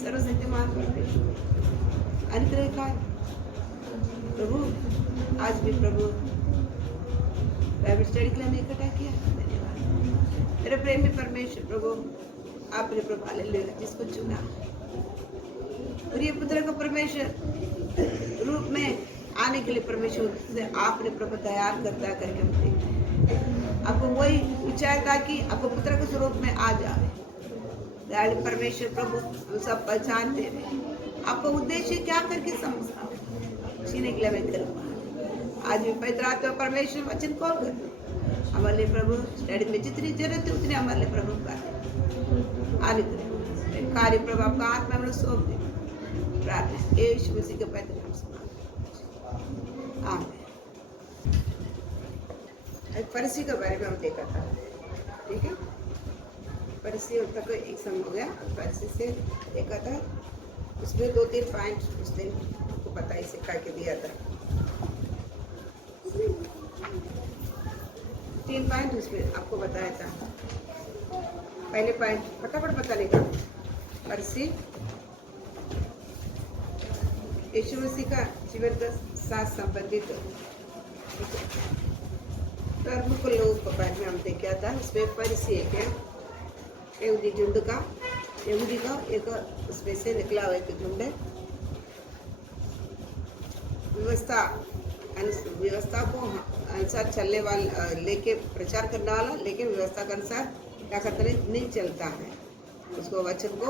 सर्वशक्तिमान अनुग्रह का प्रभु, आज भी प्रभु बाइबल स्टडी के लिए हमें इकट्ठा किया, धन्यवाद। मेरे प्रेमी परमेश्वर प्रभु, आपने प्रभु हालेलुया जिसको चुना प्रिय पुत्र का परमेश्वर रूप में आने के लिए परमेश्वर से आपने प्रभु तैयार करता करके हमने आपको वही विचार था कि आपको पुत्र के स्वरूप में आ जाए। दयालु परमेश्वर प्रभु, हम सब पहचानते हैं आपका उद्देश्य क्या करके समझा सीने के लिए मैं करूँगा। आज भी पवित्र आत्मा परमेश्वर वचन कॉल कर हमारे लिए प्रभु स्टडी में जितनी जरूरत है उतने हमारे लिए प्रभु कार्य प्रभु आपका आत्मा में सौंप दे। प्रार्थना यीशु मसीह के पवित्र नाम से आमीन। एक फरीसी के बारे में हम देखा था, ठीक है। फरीसी तक एक समय हो गया, फरीसी से देखा था, उसमें 2-3 पॉइंट उस दिन आपको पता ही सिखा के दिया था। 3 पॉइंट उसमें आपको बताया था। पहले पॉइंट फटाफट बताने का, फरीसी यीशु मसीह का जीवन के साथ संबंधित धर्म को लोगों को बारे में हमने क्या था। उसमें फरीसी एक है, यहूदी झुंड का, यहूदी का एक उसमें से निकला हुआ एक झुंड है। व्यवस्था को अनुसार चलने वाला, लेके प्रचार करने वाला, लेकिन व्यवस्था के अनुसार क्या करता नहीं चलता है। उसको वचन को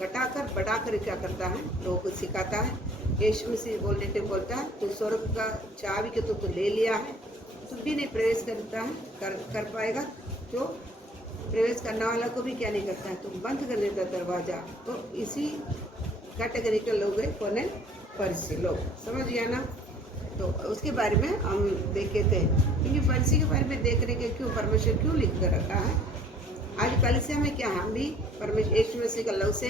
घटाकर बढ़ाकर क्या करता है, लोगों को सिखाता है। यीशु मसीह बोलने पे बोलता है, तू स्वर्ग का चाबी के तो ले लिया है, तू भी नहीं प्रवेश करता है, कर पाएगा। तो प्रवेश करने वाला को भी क्या नहीं करता है, तुम बंद कर देता दरवाजा। तो इसी कैटेगरी के लोग हैं, कौन है, फरीसी लोग, समझ गया ना। तो उसके बारे में हम देखे थे, क्योंकि फरीसी के बारे में देखने के क्यों परमेश्वर क्यों लिख कर रखा है। आज कलीसिया में क्या हम भी परमेश्वर यीशु मसीह का लव से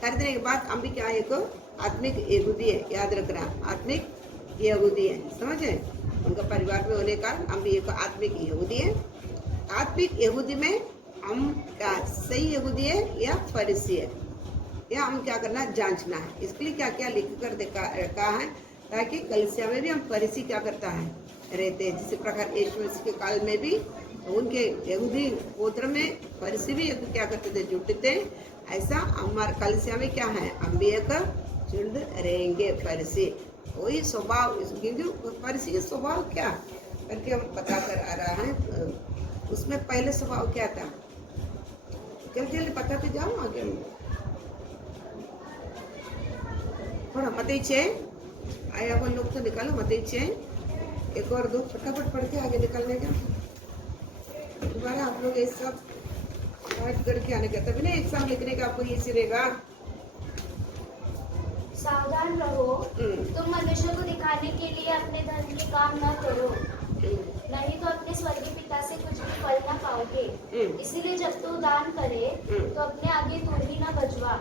खरीदने के बाद हम भी क्या एक आत्मिक यहूदी है, याद रखना, आत्मिक यहूदी है, समझे। उनका परिवार में होने का हम भी एक आत्मिक यहूदी है। आत्मिक यहूदी में हम क्या सही यहूदी है या फरीसी है, या हम क्या करना जांचना है। इसके लिए क्या क्या लिख कर रखा है, ताकि कलीसिया में भी हम फरीसी क्या करता है रहते हैं। जिस प्रकार यीशु मसीह के काल में भी उनके यहूदी गोत्र में फरीसी भी एक क्या करते थे, जुटते। ऐसा हमारे कलीसिया में क्या है, हम भी एक झुंड रहेंगे फरीसी। वही स्वभाव, क्योंकि फरीसी का स्वभाव क्या करके हम पता कर आ रहा है। उसमें पहले स्वभाव क्या था, जल्दी जल्दी पता तो जाओ आगे। थोड़ा मत ही आया हुआ लोग तो निकालो, मत ही एक और 2 फटाफट पढ़ के आगे निकलने का। दोबारा आप लोग ये सब पाठ करके आने का, तभी ना एग्जाम लिखने का आपको ये सिरेगा। सावधान रहो, तुम मनुष्य को दिखाने के लिए अपने धन के काम न करो, नहीं तो अपने स्वर्गीय पिता से कुछ भी फल न पाओगे। इसीलिए जब तू दान करे तो अपने आगे तू ही न बचवा,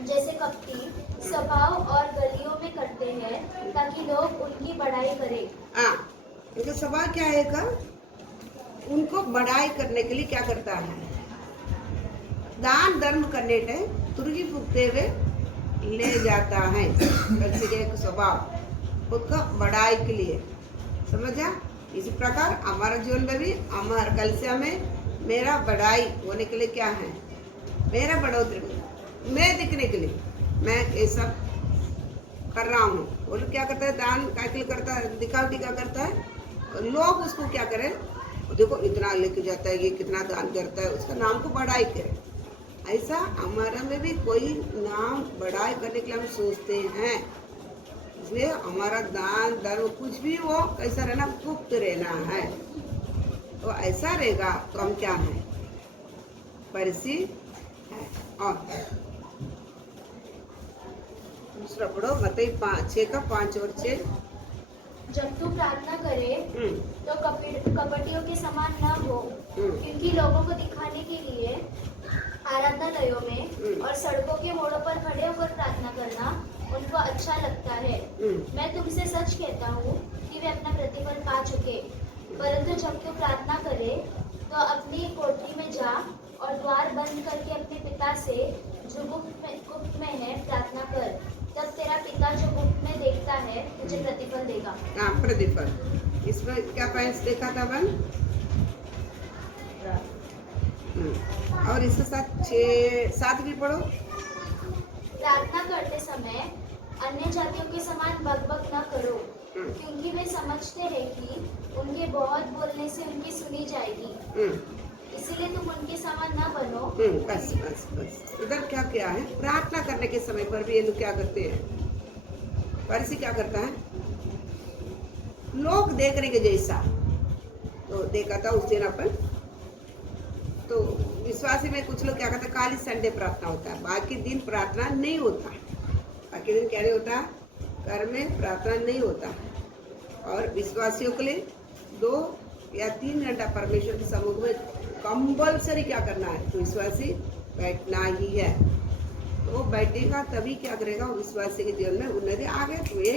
जैसे कपटी सभाओं और गलियों में करते हैं, ताकि लोग उनकी बड़ाई करें। इनका स्वभाव क्या है का, उनको बड़ाई करने के लिए क्या करता है, दान धर्म करने के तुर्गी फूकते हुए ले जाता है। एक स्वभाव खुद का बड़ाई के लिए, समझा। इसी प्रकार हमारा जीवन में भी हमारे कलीसिया में मेरा बड़ाई होने के लिए क्या है, मेरा बढ़ोतरी, मैं दिखने के लिए मैं ये सब कर रहा हूँ। वो लोग क्या करता है, दान काकिल करता है, दिखावटी क्या करता है, लोग उसको क्या करें, देखो इतना लेके जाता है, ये कितना दान करता है, उसका नाम को बड़ाई करें। ऐसा हमारा में भी कोई नाम बड़ाई करने के लिए हम सोचते हैं। इसलिए हमारा दान धर्म कुछ भी हो, कैसा रहना, गुप्त रहना है। तो ऐसा रहेगा तो हम क्या हैं, फरीसी है। और दूसरा पढ़ो, मतलब 6 का 5 और 6। जब तू प्रार्थना करे तो कपटियों के समान न हो, क्योंकि लोगों को दिखाने के लिए आराधनालयों में और सड़कों के मोड़ों पर खड़े होकर प्रार्थना करना उनको अच्छा लगता है। मैं तुमसे सच कहता हूँ कि वे अपना प्रतिफल पा चुके। परंतु जब तू प्रार्थना करे तो अपनी कोठरी में जा और द्वार बंद करके अपने पिता से जो गुप्त में है प्रार्थना कर। तब तेरा पिता जो गुप्त में देखता है तुझे प्रतिफल देगा। हाँ, प्रतिफल। इसमें क्या पॉइंट्स देखा था बन? और इसके साथ 6-7 भी पढ़ो। प्रार्थना करते समय अन्य जातियों के समान बकबक न करो, क्योंकि वे समझते हैं कि उनके बहुत बोलने से उनकी सुनी जाएगी। इसलिए तुम उनके समान न बनो। बस बस बस। इधर क्या क्या है, प्रार्थना करने के समय पर भी ये लोग क्या करते हैं, फरीसी क्या करता है, लोग देखने के जैसा। तो देखा था उस दिन अपन, तो विश्वासी में कुछ लोग क्या करते हैं, खाली संडे प्रार्थना होता है, बाकी दिन प्रार्थना नहीं होता। बाकी दिन क्या नहीं होता, घर में प्रार्थना नहीं होता। और विश्वासियों के लिए 2 या 3 घंटा परमेश्वर के सम्मुख में कंपल्सरी क्या करना है, तो विश्वासी बैठना ही है। तो बैठेगा तभी क्या करेगा, विश्वासी के जीवन में उन्नति आगे। तो ये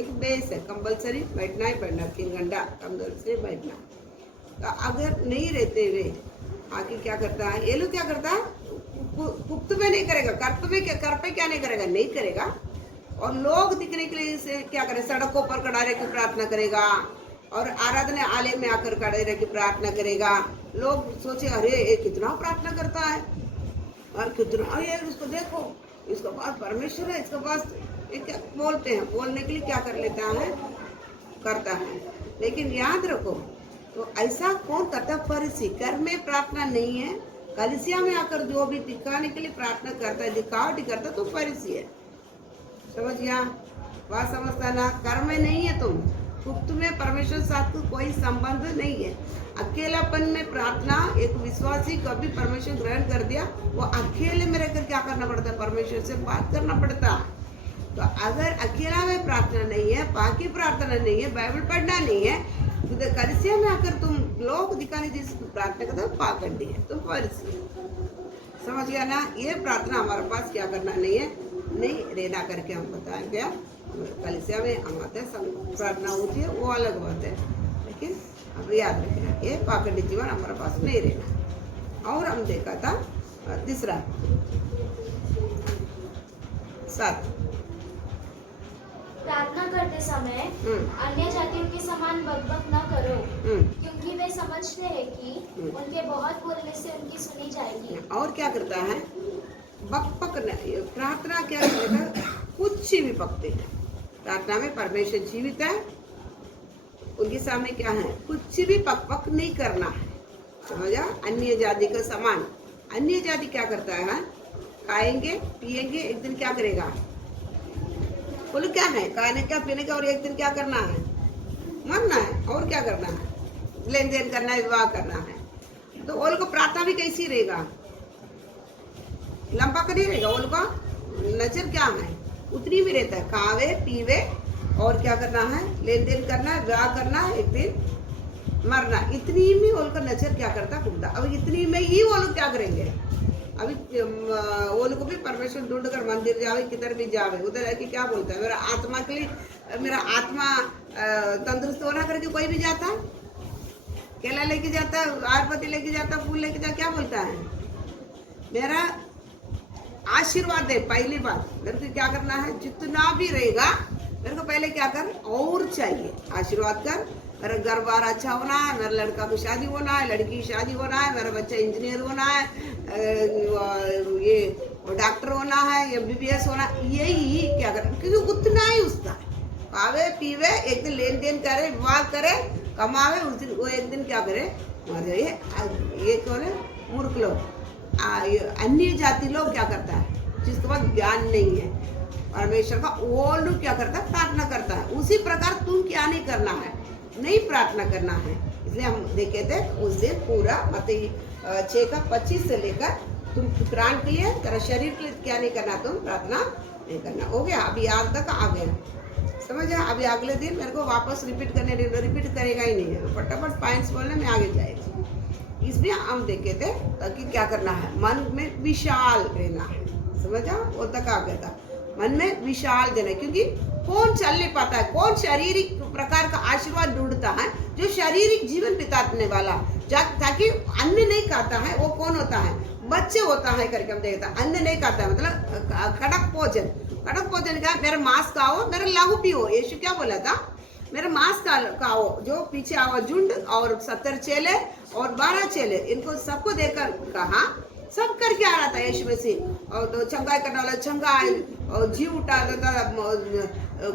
एक बेस है, कंपल्सरी बैठना ही बैठना, 3 घंटा कंपल्सरी बैठना। तो अगर नहीं रहते हुए आगे क्या करता है, ये लोग क्या करता है, गुप्त में नहीं करेगा, कर पे क्या नहीं करेगा, नहीं करेगा। और लोग दिखने के लिए से क्या करे, सड़कों पर खड़ा रह के प्रार्थना करेगा, और आराधना आलय में आकर खड़े रह के प्रार्थना करेगा। लोग सोचे अरे ये कितना प्रार्थना करता है, और कितना ये उसको देखो, इसके पास परमेश्वर है, इसके पास क्या बोलते हैं, बोलने के लिए क्या कर लेता है, करता है। लेकिन याद रखो, तो ऐसा कौन करता, फरीसी। घर में प्रार्थना नहीं है, कलीसिया में आकर जो भी दिखाने के लिए प्रार्थना करता है, दिखावटी करता, तो फरीसी है। समझ गया बात, समझता ना। घर में नहीं है तुम, गुप्त में परमेश्वर साथ को कोई संबंध नहीं है। अकेलापन में प्रार्थना, एक विश्वासी कभी परमेश्वर ग्रहण कर दिया, वो अकेले में रहकर क्या करना पड़ता है, परमेश्वर से बात करना पड़ता। तो अगर अकेला में प्रार्थना नहीं है, बाकी प्रार्थना नहीं है, बाइबल पढ़ना नहीं है, तो कलीसिया में आकर तुम लोग दिखाने जिसकी प्रार्थना करते हो, पाखंडी है, तुम फरीसी। समझ गया ना। ये प्रार्थना हमारे पास क्या करना नहीं है, नहीं रहना करके हम बताएंगे। कलीसिया में हम आते हैं, प्रार्थना होती है, वो अलग बात है, लेकिन अब याद रखना ये पाखंडी जीवन हमारे पास नहीं रहना। और हम देखा था तीसरा 7, प्रार्थना करते समय अन्य जातियों के समान बकबक न करो, क्योंकि वे समझते हैं कि उनके बहुत बोलने से उनकी सुनी जाएगी। और क्या करता है, बकबक नहीं, प्रार्थना क्या करता है, कुछ भी बकते हैं। प्रार्थना में परमेश्वर जीवित है, उनके सामने क्या है, कुछ भी बकबक नहीं करना है। समझा। अन्य जाति का समान। अन्य जाति क्या करता है, खाएंगे पिएंगे, एक दिन क्या करेगा, बोलो क्या है, खाने का पीने का, और एक दिन क्या करना है, मरना है। और क्या करना है, लेन देन करना है, विवाह करना है। तो वो लोग को प्रार्थना भी कैसी रहेगा, लंबा का नहीं रहेगा। वो लोग का नजर क्या है, उतनी भी रहता है, खावे पीवे और क्या करना है, लेन देन करना है, विवाह करना है, एक दिन मरना। इतनी में वो लोग का नजर क्या करता, घूमता। अब इतनी में ही वो लोग क्या करेंगे, अभी वो लोग भी परमेश्वर ढूंढ कर मंदिर जावे, किधर भी जावे, उधर आके क्या बोलता है, मेरा आत्मा के लिए, मेरा आत्मा तंदुरुस्त होना करके कोई भी जाता, केला लेके जाता, अगरबत्ती लेके जाता, फूल लेके जाता, क्या बोलता है, मेरा आशीर्वाद है। पहली बात मेरे को क्या करना है, जितना भी रहेगा मेरे को पहले क्या कर, और चाहिए, आशीर्वाद कर। मेरा घर बार अच्छा होना है, मेरा लड़का को शादी होना है, लड़की की शादी होना है, मेरा बच्चा इंजीनियर होना है, ये डॉक्टर होना है, MBBS होना, यही क्या कर, क्योंकि उतना ही उसका खावे पीवे, एक दिन लेन देन करे, विवाह करे, कमावे, उस दिन वो एक दिन क्या करे, मर जाइए। ये कौन है, मूर्ख लोग, अन्य जाति लोग क्या करता है, जिसके पास ज्ञान नहीं है परमेश्वर का, वो लोग क्या करता है, प्रार्थना करता है। उसी प्रकार तुम क्या नहीं करना है, नहीं प्रार्थना करना है। इसलिए हम देखे थे उस दिन पूरा मत्ती 6:25 से लेकर तुम प्राण के लिए, तेरा शरीर के लिए क्या नहीं करना, तुम प्रार्थना नहीं करना। हो गया, अभी यहाँ तक आ गया, समझा। अभी अगले दिन मेरे को वापस रिपीट करेगा ही नहीं है, फटाफट पॉइंट्स बोलने में आगे जाएगा। इसमें हम देखे थे ताकि क्या करना है, मन में विशाल रहना है, समझा। वो तक आ गया था, मन में विशाल देना, क्योंकि कौन चल नहीं पाता है, कौन शारीरिक प्रकार का आशीर्वाद ढूंढता है, जो शारीरिक जीवन बिताने वाला, ताकि अन्न नहीं खाता है वो कौन होता है? बच्चे होता है करके हम देखता, अन्न नहीं खाता है मतलब कड़क भोजन। कड़क भोजन क्या? मेरा मांस खाओ, मेरा लहू पियो। यीशु क्या बोला था? मेरा मांस खाओ। जो पीछे आवा झुंड और 70 चेले और 12 चेले, इनको सबको देकर कहा, सब करके आ रहा था यीशु मसीह। और तो चंगाई करने वाला चंगाई, और जीव उठा देता था,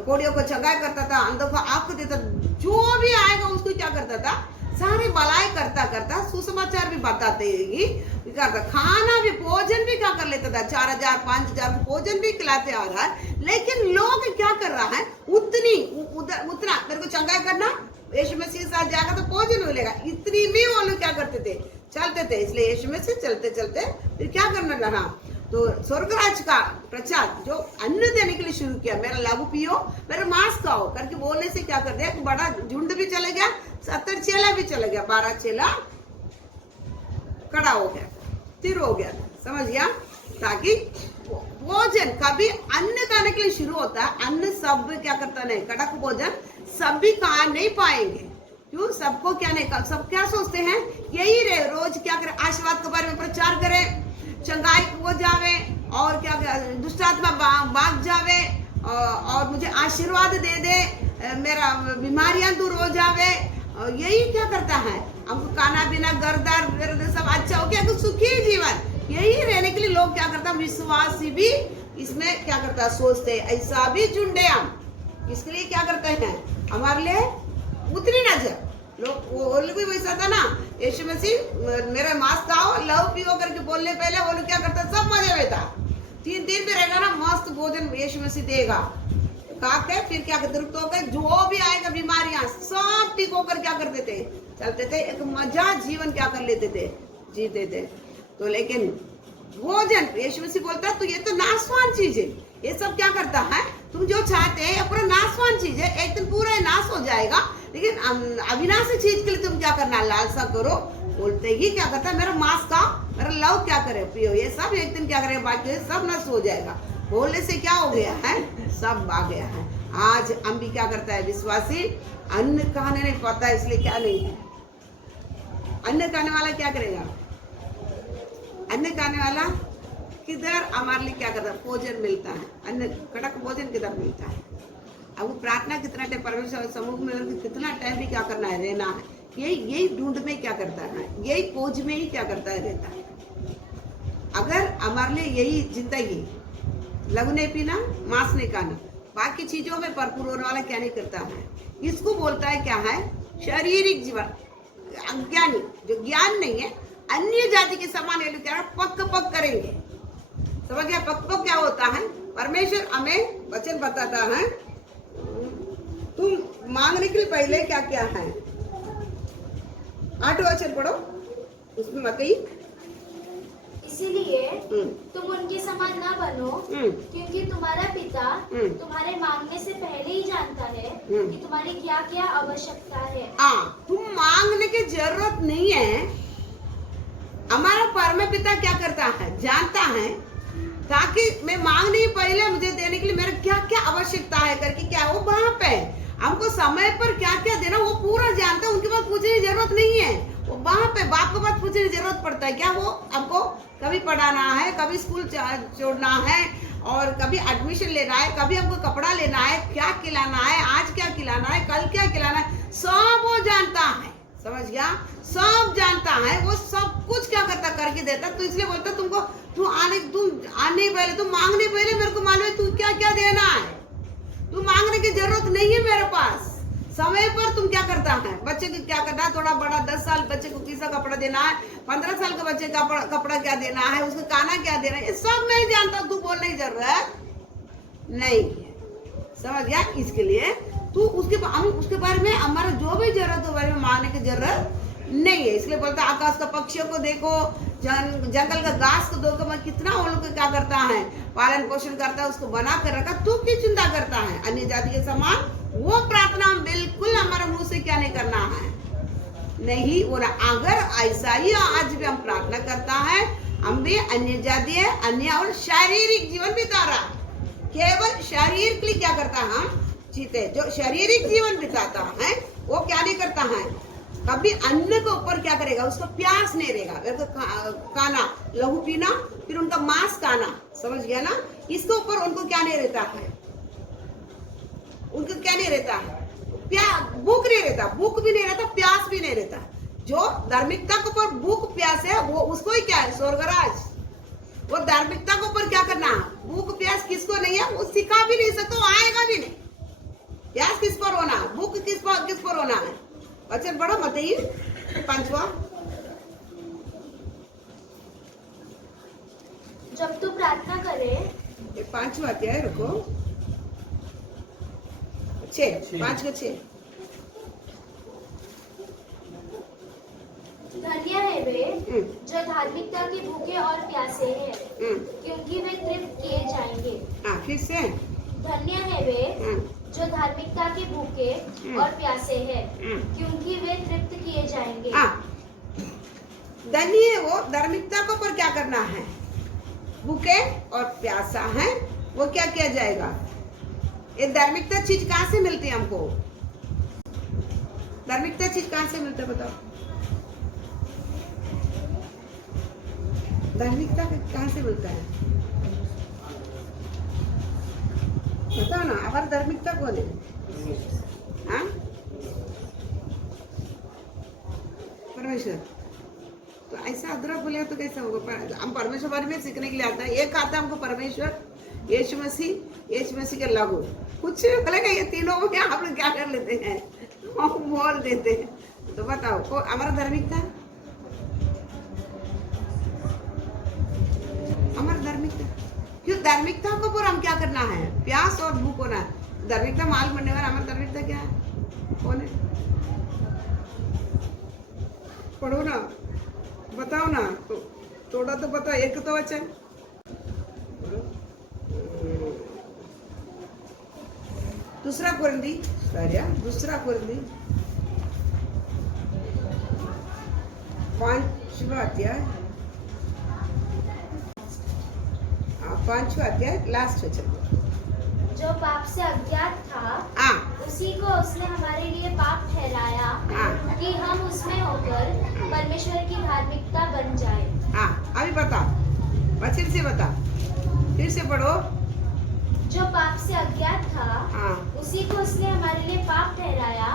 कोड़ियों को चंगाई करता था, अंधों को आंख देता, जो भी आएगा उसको क्या करता था? सारे भलाई करता करता सुसमाचार भी बताते ही करता, खाना भी, भोजन भी क्या कर लेता था? 4000 5000 भोजन भी खिलाते आ रहा है। लेकिन लोग क्या कर रहा है? उतना मेरे को चंगाई करना, यीशु मसीह साथ जाएगा तो भोजन मिलेगा, इतनी में वो लोग क्या करते थे? चलते थे। इसलिए यीशु मसीह चलते चलते फिर क्या करना लगा? तो स्वर्गराज का प्रचार जो अन्न देने के लिए शुरू किया, मेरा लहू पियो, मेरा मांस खाओ करके बोलने से क्या कर दिया? बड़ा झुंड भी चले गया, 70 चेला भी चले गया, 12 चेला खड़ा हो गया, स्थिर हो गया, समझ गया? ताकि भोजन कभी अन्न खाने के लिए शुरू होता है, अन्न सब क्या करता नहीं, कड़क भोजन सब भी खा नहीं पाएंगे। क्यों? सबको क्या नहीं, सब क्या सोचते हैं? यही रहे, रोज क्या करे? आशीर्वाद के बारे में प्रचार करे, चंगाई हो जावे, और क्या दुष्ट आत्मा भाग जावे, और मुझे आशीर्वाद दे दे, मेरा बीमारियां दूर हो जावे। यही क्या करता है? हमको खाना पीना घरदार सब अच्छा हो गया, तो सुखी जीवन, यही रहने के लिए लोग क्या करता है? विश्वासी भी इसमें क्या करता है? सोचते ऐसा भी चुंडे हम इसके लिए क्या करते हैं? हमारे लिए उतनी नजर लोग, वो लोग भी वैसा था ना, यीशु मसीह मेरा मांस खाओ, लहू पियो करके बोलने पहले वो लोग क्या करता? सब मजे में था। 3 दिन भी रहेगा ना, मस्त भोजन यीशु मसीह देगा, खा के फिर क्या करते? तृप्त होकर जो भी आएगा बीमारियां सब ठीक होकर क्या करते थे? चलते थे, एक मजा जीवन क्या कर लेते थे? जीते थे। तो लेकिन भोजन यीशु मसीह बोलता है तो ये तो नाशवान चीज है, ये सब क्या करता है? तुम जो चाहते हैं ये पूरा नाशवान चीज है, एक दिन पूरा नाश हो जाएगा, लेकिन अविनाशी चीज के लिए तुम क्या करना? लालसा करो। बोलते ही क्या करता है? मेरा मांस का, मेरा लव क्या करे? पियो, ये सब एक दिन क्या करेगा? बाकी सब नष्ट हो जाएगा। बोलने से क्या हो गया है? सब आ गया है। आज हम भी क्या करता है? विश्वासी अन्न खाने नहीं पाता है, इसलिए क्या नहीं है? अन्न खाने वाला क्या करेगा? अन्न खाने वाला किधर हमारे लिए क्या करता है? भोजन मिलता है, अन्न कड़क भोजन किधर मिलता है? अब वो प्रार्थना कितना टाइम, परमेश्वर समूह में कितना टाइम भी क्या करना है? रहना है। यही ढूंढ में क्या करता है? यही खोज में ही क्या करता है? रहता है। अगर हमारे लिए यही जिंदगी, लहू नहीं पीना, मांस नहीं खाना, बाकी चीजों में भरपूर होने वाला क्या नहीं करता है? इसको बोलता है क्या है? शारीरिक जीवन। अज्ञानी जो ज्ञान नहीं है, अन्य जाति के समान ये लोग क्या पक करेंगे। समझ गया? पक क्या होता है? परमेश्वर हमें वचन बताता है, तुम मांगने के लिए पहले क्या क्या है? 8 वचन पढ़ो, उसमें मकई। इसीलिए तुम उनके समान न बनो, क्योंकि तुम्हारा पिता तुम्हारे मांगने से पहले ही जानता है कि तुम्हारी क्या क्या आवश्यकता है। तुम मांगने की जरूरत नहीं है। हमारा परम पिता क्या करता है? जानता है, ताकि मैं मांगने ही पहले मुझे देने के लिए मेरा क्या क्या आवश्यकता है करके क्या वो वहां पे हमको समय पर क्या क्या देना वो पूरा जानता है। उनके पास पूछने की जरूरत नहीं है, वो वहां पे बाप के पास पूछने की जरूरत पड़ता है क्या? वो हमको कभी पढ़ाना है, कभी स्कूल छोड़ना है, और कभी एडमिशन लेना है, कभी हमको कपड़ा लेना है, क्या खिलाना है, आज क्या खिलाना है, कल क्या खिलाना है, सब वो जानता है। समझ गया? सब जानता है, वो सब कुछ क्या करता? करके देता। तो इसलिए बोलता तुम आने पहले, तुम मांगने पहले मेरे को मालूम है तू क्या क्या देना है। तुम मांगने की जरूरत नहीं है मेरे पास। समय पर तुम क्या करता है? बच्चे को क्या करना है? थोड़ा बड़ा 10 साल बच्चे को किसा कपड़ा देना है, 15 साल के बच्चे का कपड़ा क्या देना है, उसको खाना क्या देना है, ये सब नहीं जानता। तू बोलने की जरूरत नहीं है। समझ गया? इसके लिए तू उसके बारे में हमारा जो भी जरूरत हो बारे में मांगने की जरूरत नहीं है। इसलिए बोलता आकाश का पक्षियों को देखो, जंगल का घास को देखो, मैं कितना वो लोग क्या करता है? पालन पोषण करता है, उसको बना कर रखा। तू की चिंता करता है? अन्य जाति के समान वो प्रार्थना बिल्कुल हमारे मुंह से क्या नहीं करना है? नहीं बोला। अगर ऐसा ही आज भी हम प्रार्थना करता है, हम भी अन्य जाति है, अन्य और शारीरिक जीवन बिता रहा, केवल शरीर के लिए क्या करता है? हम जीते। जो शारीरिक जीवन बिताता है वो क्या नहीं करता है, कभी अन्न के ऊपर क्या करेगा, उसको प्यास नहीं रहेगा, खाना लहू पीना, फिर उनका मांस खाना, समझ गया ना। इसके ऊपर उनको क्या नहीं रहता है, उनको क्या नहीं रहता है, भूख नहीं रहता, भूख भी नहीं रहता, प्यास भी नहीं रहता। जो धार्मिकता के ऊपर भूख प्यास है वो उसको ही क्या है, स्वर्गराज। वो धार्मिकता के ऊपर क्या करना, भूख प्यास किसको नहीं है, वो सिखा भी नहीं सकता, वो आएगा भी नहीं। प्यास किस पर होना, भूख किस पर होना है। वचन पढ़ो मत्ती 5वां। जब तू प्रार्थना करे, ये 5वां अध्याय, रुको 6, 5 का 6। धन्य है वे जो धार्मिकता के भूखे और प्यासे हैं, क्योंकि वे तृप्त किए जाएंगे। फिर से, धन्य है वे जो धार्मिकता के भूखे और प्यासे हैं, क्योंकि वे तृप्त किए जाएंगे। धन्य है वो धार्मिकता को पर क्या करना है, भूखे और प्यासा है, वो क्या किया जाएगा। ये धार्मिकता चीज कहाँ से मिलती है हमको, धार्मिकता चीज कहाँ से मिलता है बताओ, धार्मिकता कहाँ से मिलता है बताओ ना। हमारा धार्मिकता कौन है, हाँ परमेश्वर। तो ऐसा अधूरा बोले तो कैसा होगा, हम परमेश्वर बारे में सीखने के लिए आता है। एक आता है हमको परमेश्वर, यीशु मसीह के लागू, कुछ बोलेगा ये तीनों में आप लोग क्या कर लेते हैं, हम बोल देते हैं। तो बताओ को हमारा धार्मिकता, हमारा धार्मिकता क्यों, धार्मिकता को पर हम क्या करना है, प्यास और भूख होना है। धार्मिकता माल बनने वाला, हमारा धार्मिकता क्या है, कौन है, पढ़ो ना, बताओ ना, तो थोड़ा तो बताओ, एक तो वचन। दूसरा कुरिन्थी 5वां अध्याय, 5वां अध्याय लास्ट वचन। जो पाप से अज्ञात था, उसी को उसने हमारे लिए पाप ठहराया, कि हम उसमें होकर परमेश्वर की धार्मिकता बन जाए। अभी बता, वचन से बता, फिर से पढ़ो। जो पाप से अज्ञात था, उसी को उसने हमारे लिए पाप ठहराया,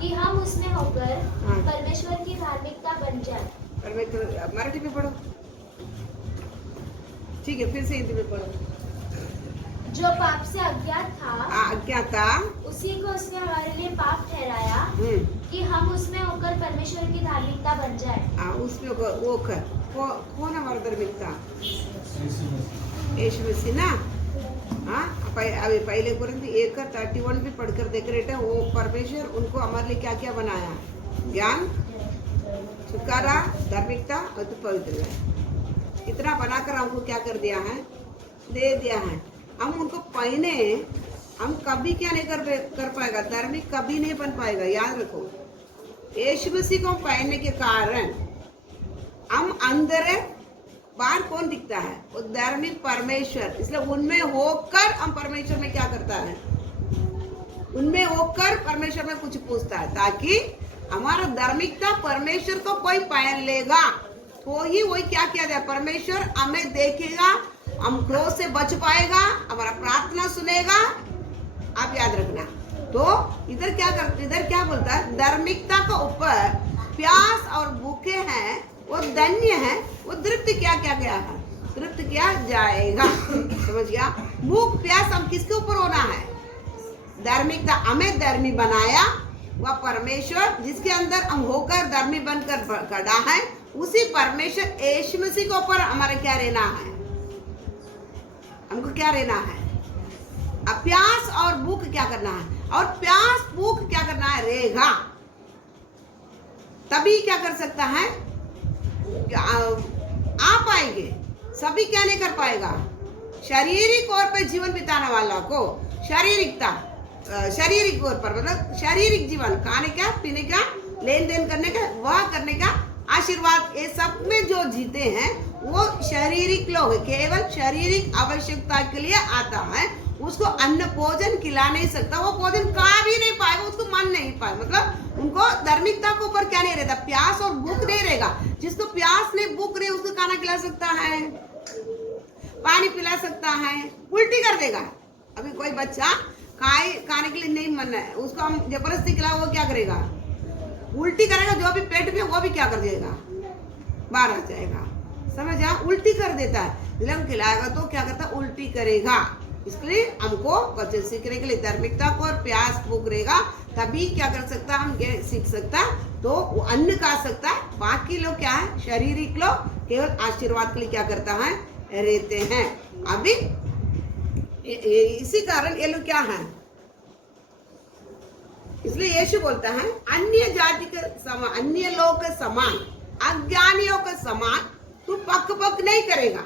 कि हम उसमें होकर परमेश्वर की धार्मिकता बन जाए। मराठी में पढ़ो, ठीक है, फिर से हिंदी में पढ़ो। जो पाप से अज्ञात था, उसी को उसने हमारे लिए पाप ठहराया, कि हम उसमें होकर परमेश्वर की धार्मिकता बन जाए। उसमें होकर कौन हमारा धार्मिकता, यीशु मसीह ना। अभी पहले कुरिन्थी 1:31 भी पढ़कर देख रहे थे, वो परमेश्वर उनको हमारे लिए क्या क्या बनाया, ज्ञान, छुटकारा, धार्मिकता और तो पवित्र। इतना बनाकर हमको क्या कर दिया है, दे दिया है। हम उनको पहने, हम कभी क्या नहीं कर पाएगा, धार्मिक कभी नहीं बन पाएगा। याद रखो, यीशु मसीह को पहनने के कारण हम अंदर, बाहर कौन दिखता है, वो धार्मिक परमेश्वर। इसलिए उनमें होकर हम परमेश्वर में क्या करता है, उनमें होकर परमेश्वर में कुछ पूछता है, ताकि हमारा धार्मिकता परमेश्वर को कोई पहन लेगा तो ही वही क्या किया जाए, परमेश्वर हमें देखेगा, हम क्रोध से बच पाएगा, हमारा प्रार्थना सुनेगा। आप याद रखना। तो इधर क्या बोलता है, धार्मिकता के ऊपर प्यास और भूखे हैं, वो धन्य है, वो तृप्त क्या गया है, तृप्त किया जाएगा। समझ गया। भूख प्यास हम किसके ऊपर होना है, धार्मिकता। हमें धर्मी बनाया वह परमेश्वर, जिसके अंदर हम होकर धर्मी बनकर खड़ा है, उसी परमेश्वर यीशु मसीह के ऊपर हमारा क्या रहना है, हमको क्या रहना है। अब प्यास और भूख क्या करना है, और प्यास भूख क्या करना है, रहेगा। तभी क्या कर सकता है, आ पाएंगे। सभी क्या नहीं कर पाएगा, शारीरिक तौर पर जीवन बिताने वाला को शारीरिकता, शारीरिक तौर पर मतलब शारीरिक जीवन, खाने का, पीने का, लेन देन करने का, वह करने का आशीर्वाद, ये सब में जो जीते हैं वो शारीरिक लोग, केवल शारीरिक आवश्यकता के लिए आता है। उसको अन्न भोजन खिला नहीं सकता, वो भोजन खा भी नहीं पाएगा, उसको मन नहीं पाए, मतलब उनको धार्मिकता के ऊपर क्या नहीं रहता, प्यास और भूख नहीं रहेगा। जिसको प्यास नहीं भूख रही उसको खाना खिला सकता है, पानी पिला सकता है, उल्टी कर देगा। अभी कोई बच्चा खाने के लिए नहीं मन है, उसको हम जबरदस्ती खिलाओ, वो क्या करेगा, उल्टी करेगा। जो भी पेट में वो भी क्या कर देगा, बाहर आ जाएगा। समझ आ, उल्टी कर देता है। लम खिलाएगा तो क्या करता, उल्टी करेगा। इसलिए हमको बच्चे सीखने के लिए धार्मिकता को और प्यास भूख रहेगा, तभी क्या कर सकता, हम सीख सकता, तो वो अन्न खा सकता है। बाकी लोग क्या है, शारीरिक लोग केवल आशीर्वाद के लिए क्या करता है, रहते हैं। अभी इसी कारण ये लोग क्या है, इसलिए यीशु बोलता है अन्य जाति के समान, अन्य लोग के समान, अज्ञानियों के समान तू पक पक नहीं करेगा।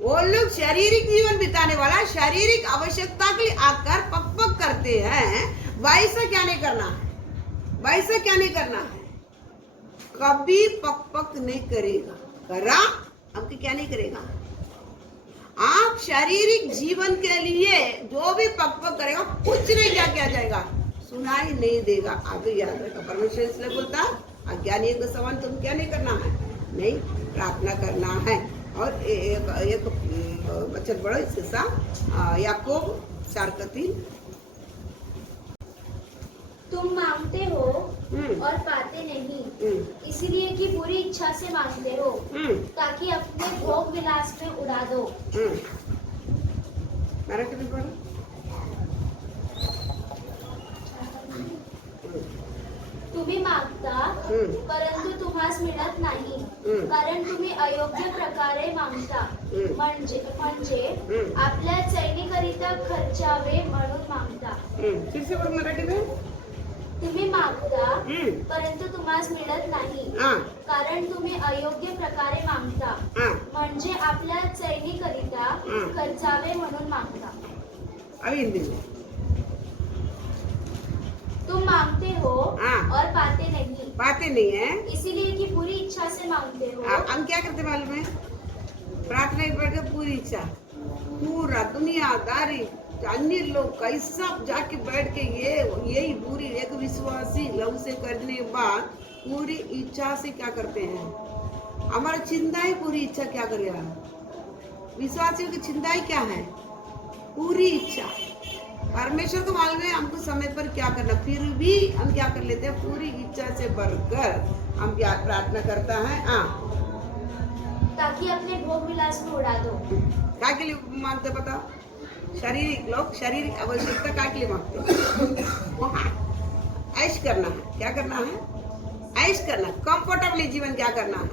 वो लोग शारीरिक जीवन बिताने वाला, शारीरिक आवश्यकता के लिए आकर पक पक करते हैं, वैसा क्या नहीं करना है, वैसा क्या नहीं करना है, कभी पक पक नहीं करेगा। करा आपकी क्या नहीं करेगा। आप शारीरिक जीवन के लिए जो भी पक पक करेगा, कुछ नहीं क्या किया जाएगा, सुनाई नहीं देगा। आगे याद रखा, परमेश्वर इसलिए बोलता अज्ञानियों के समान तुम क्या नहीं करना है, नहीं प्रार्थना करना है। और एक वचन पढ़ो इसके साथ, याकूब 4:3। तुम मांगते हो और पाते नहीं, इसलिए कि बुरी इच्छा से मांगते हो, ताकि अपने भोग विलास में उड़ा दो। मराठी पढ़ो। तुम्ही मागता परंतु तुम्हास मिळत नाही, कारण तुम्ही अयोग्य प्रकारे मागता, म्हणजे आपल्या चैनीकरिता खर्चावे म्हणून मागता। फिर से बोल मराठी में। तुम्ही मागता परंतु तुम्हास मिळत नाही, कारण तुम्ही अयोग्य प्रकारे मागता, म्हणजे आपल्या चैनीकरिता खर्चावे म्हणून मागता। अभी हिंदी में। तुम मांगते हो और पाते नहीं है, इसीलिए कि पूरी इच्छा से मांगते हो। हम क्या करते मालूम है, प्रार्थना में बैठ के पूरी इच्छा, पूरा दुनियादारी अन्य लोग कैसा जाके बैठ के यही पूरी एक विश्वासी लव से करने के बाद पूरी इच्छा से क्या करते हैं, हमारा चिंता ही पूरी इच्छा क्या करेगा। विश्वासियों की चिंता ही क्या है, पूरी इच्छा। परमेश्वर को मालूम है हमको समय पर क्या करना, फिर भी हम क्या कर लेते हैं, पूरी इच्छा से बढ़कर हम क्या प्रार्थना करता है, ताकि अपने भोग विलास में उड़ा दो। क्या के लिए मांगते बताओ, शारीरिक लोग शारीरिक आवश्यकता क्या के लिए मांगते हैं, ऐश करना है। क्या करना है, ऐश करना, कंफर्टेबली जीवन क्या करना है,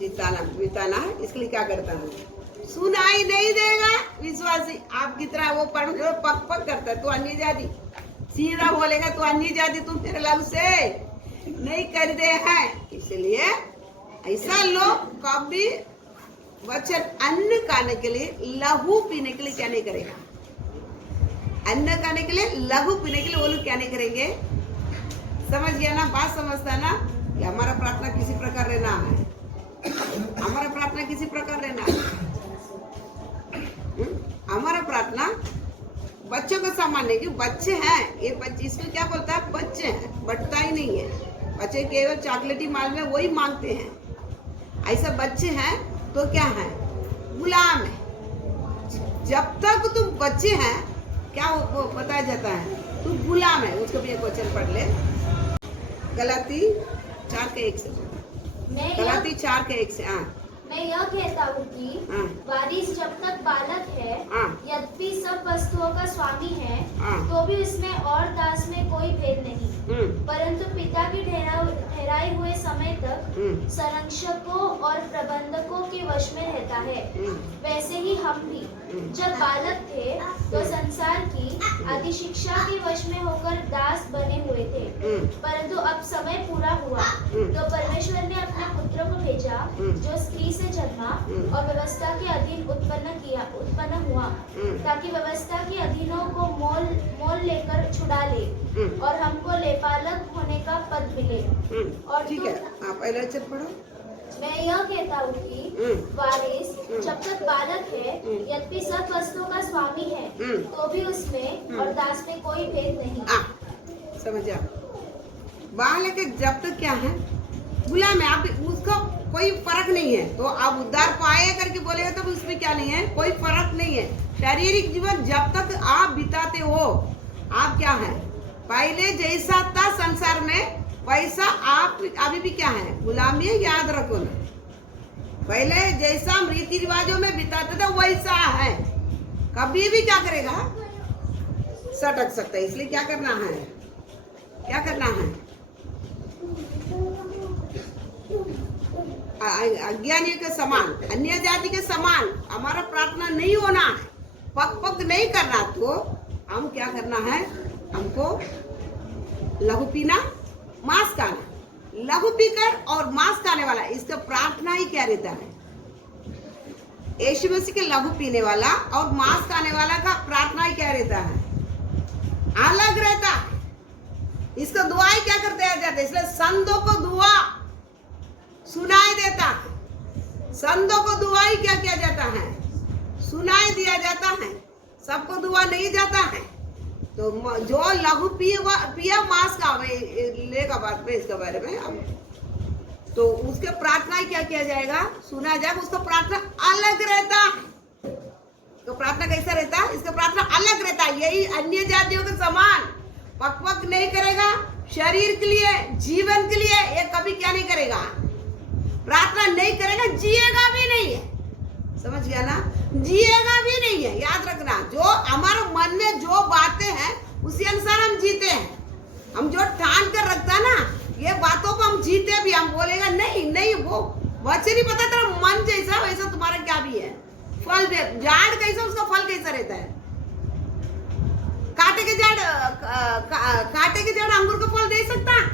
बिताना है। इसके लिए क्या करता है, सुनाई नहीं देगा विश्वासी आपकी तरह, वो परमेश्वर पक पक करता है। तू अन्य जाति सीधा बोलेगा, तू अन्य जाति तुम मेरे लव से नहीं कर दे हैं। इसलिए ऐसा लोग कभी वचन अन्न खाने के लिए, लहू पीने के लिए क्या नहीं करेगा, अन्न खाने के लिए, लहू पीने के लिए वो लोग क्या नहीं करेंगे। समझ गया ना, बात समझता है ना। हमारा प्रार्थना किसी प्रकार रहना है, हमारा प्रार्थना किसी प्रकार रहना है। हमारा प्रार्थना बच्चों को समान है, कि बच्चे हैं ये, बच्चे इसको क्या बोलता है, बच्चे हैं, बढ़ता ही नहीं है। बच्चे केवल चॉकलेटी माल में वही मांगते हैं। ऐसा बच्चे हैं तो क्या है, गुलाम है। जब तक तुम बच्चे हैं क्या वो बताया जाता है, तू गुलाम है। उसको भी एक वचन पढ़ ले, गलाती 4:1 से। गलाती 4:1 से। मैं यह कहता हूँ कि वारिस जब तक बालक है, यद्यपि सब वस्तुओं का स्वामी है, तो भी उसमें और दास में कोई भेद नहीं, परंतु पिता की ठहराए हुए समय तक संरक्षकों और प्रबंधकों के वश में रहता है। वैसे ही हम भी जब बालक थे तो संसार की अधिशिक्षा के वश में होकर दास बने हुए थे, परंतु अब समय पूरा हुआ तो परमेश्वर ने अपने पुत्र को भेजा, जो स्त्री से जन्मा और व्यवस्था के अधीन उत्पन्न हुआ, ताकि व्यवस्था के अधीनों को मोल लेकर छुड़ा ले और हमको लेपालक होने का पद मिले। और ठीक है, आप पहले अच्छा पढ़ो। मैं यह कहता हूँ कि वारिस जब तक बालक है, यद्यपि सब वस्तुओं का स्वामी है, तो भी उसमें और दास में कोई भेद नहीं। समझ आ, बालक जब तक क्या है, गुलाम है, आप उसको कोई फर्क नहीं है। तो आप उद्धार पाए करके बोलेगा तो उसमें क्या नहीं है, कोई फर्क नहीं है। शारीरिक जीवन जब तक आप बिताते हो, आप क्या है, पहले जैसा था संसार में वैसा आप अभी भी क्या है, गुलामी है, याद रखो ना। पहले जैसा हम रीति रिवाजों में बिताते थे वैसा है, कभी भी क्या करेगा, सटक सकता है। इसलिए क्या करना है, क्या करना है, अज्ञानियों के समान, अन्य जाति के समान हमारा प्रार्थना नहीं होना है, पक पक नहीं करना। तो हम क्या करना है, हमको लघु पीना, मांस खाना, लघु पीकर और मांस खाने वाला, इसका प्रार्थना ही क्या रहता है, यीशु मसीह के लघु पीने वाला और मांस खाने वाला का प्रार्थना ही क्या रहता है, अलग रहता है। इसका दुआ ही क्या करते जाते हैं, इसलिए संतों को दुआ सुनाई देता है, संतों को दुआ ही क्या किया जाता है, सुनाई दिया जाता है, सबको दुआ नहीं जाता है। तो जो लघु पिया मांस का लेगा बाद में इसके बारे में हम, तो उसके प्रार्थना क्या किया जाएगा, सुना जाएगा, उसका प्रार्थना अलग रहता है। तो प्रार्थना कैसा रहता है, इसका प्रार्थना अलग रहता है। यही अन्य जातियों के समान पक पक नहीं करेगा, शरीर के लिए, जीवन के लिए ये कभी क्या नहीं करेगा, प्रार्थना नहीं करेगा, जिएगा भी नहीं है। समझ गया ना, जिएगा भी नहीं है। याद रखना, जो हमारे मन में जो बातें हैं उसी अनुसार हम जीते हैं। हम जो ठान कर रखता है ना, ये बातों को हम जीते भी, हम बोलेगा नहीं नहीं, वो वचन नहीं पता, तेरा मन जैसा वैसा तुम्हारा क्या भी है, फल दे। झाड़ कैसा, उसका फल कैसा रहता है, कांटे के झाड़ अंगूर का फल दे सकता है,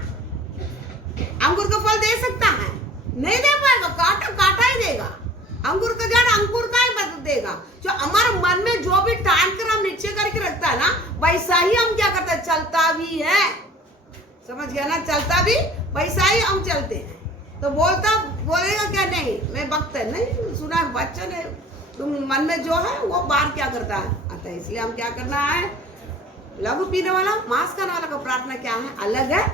अंगूर का फल दे सकता है, नहीं दे पाएगा, कांटा ही देगा। अंगूर का झाड़ अंगूर का ही देगा। जो हमारे मन में जो भी ठान कर हम निश्चय करके रखता है ना, वैसा ही हम क्या करते हैं, चलता भी है। समझ गया ना, चलता भी वैसा ही हम चलते हैं। तो बोलेगा क्या, नहीं मैं भक्त है, नहीं सुना वचन है, तुम मन में जो है वो बाहर क्या करता है, आता है। इसलिए हम क्या करना है, लघु पीने वाला, मांस खाने वाला का प्रार्थना क्या है, अलग है।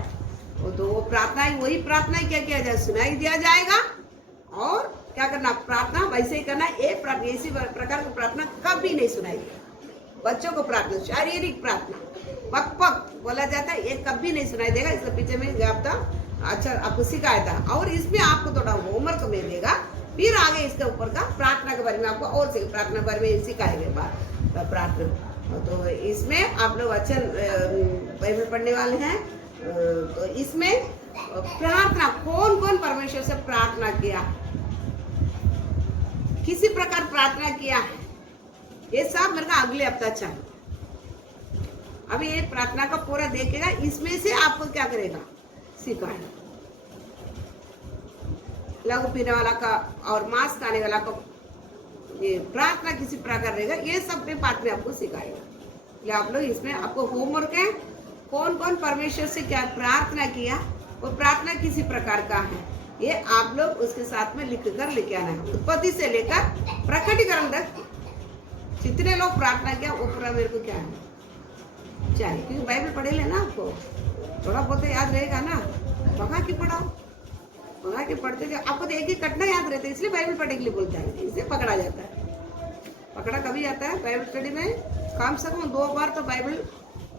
तो वो प्रार्थना ही, वही प्रार्थना क्या किया जाए, सुनाई दिया जाएगा। और क्या करना, प्रार्थना वैसे ही करना। एक प्रार्थना, इसी प्रकार की प्रार्थना कभी नहीं सुनाई देगा। बच्चों को प्रार्थना, शारीरिक प्रार्थना पक पक बोला जाता है, ये कभी नहीं सुनाई देगा। इसके पीछे में आपका अच्छा आपको सिखाया था, और इसमें आपको थोड़ा होमवर्क मिलेगा, फिर आगे इसके ऊपर का प्रार्थना के बारे में आपको और से प्रार्थना के बारे में सिखाएंगे बात प्रार्थना। तो इसमें आप लोग वचन बाइबल पढ़ने वाले हैं। तो इसमें प्रार्थना, कौन कौन परमेश्वर से प्रार्थना किया, किसी प्रकार प्रार्थना किया है, ये सब मेरे को अगले हफ्ता चाहिए। अभी ये प्रार्थना का पूरा देखेगा, इसमें से आपको क्या करेगा, सिखाएगा। लघु पीने वाला का और मांस खाने वाला का ये प्रार्थना किसी प्रकार रहेगा, ये सब पे बात में आपको सिखाएगा। आप लोग इसमें आपको होमवर्क है, कौन कौन परमेश्वर से क्या प्रार्थना किया, वो प्रार्थना किसी प्रकार का है, ये आप लोग उसके साथ में लिख कर लेके आना है। उत्पत्ति से लेकर प्रकटीकरण तक जितने लोग प्रार्थना किया वो पूरा मेरे को क्या है चाहिए, क्योंकि बाइबल पढ़े लेना, आपको थोड़ा बहुत याद रहेगा ना। भगा के पढ़ाओ, भगा के पढ़ते थे आपको तो एक ही कटना याद रहता है, इसलिए बाइबल पढ़ने के लिए बोलता है, इससे पकड़ा जाता है। पकड़ा कभी जाता है बाइबल स्टडी में, कम से कम 2 बार तो बाइबल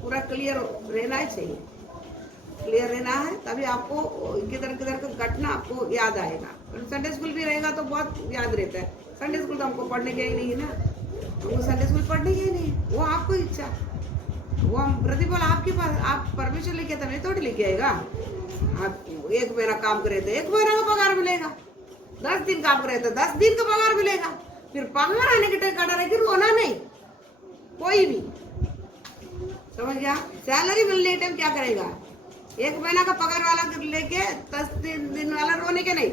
पूरा क्लियर रहना ही चाहिए, क्लियर रहना है, तभी आपको किधर किधर का घटना आपको याद आएगा। संडे स्कूल भी रहेगा तो बहुत याद रहता है। संडे स्कूल तो हमको पढ़ने के ही नहीं है ना, हमको संडे स्कूल पढ़ने के ही नहीं, वो आपको इच्छा, वो हम प्रतिफल आपके पास, आप परमेश्वर लेके आता नहीं, थोड़ी लेके आएगा। आप 1 महीना काम करे तो 1 महीना का पगार मिलेगा, 10 दिन काम करे तो 10 दिन का पगार मिलेगा। फिर पगार आने के टाइम खड़ा रहेगी, रोना नहीं कोई भी, समझ गया। सैलरी मिलने के टाइम क्या करेगा, 1 महीना का पगार वाला लेके 10 दिन वाला रोने के नहीं,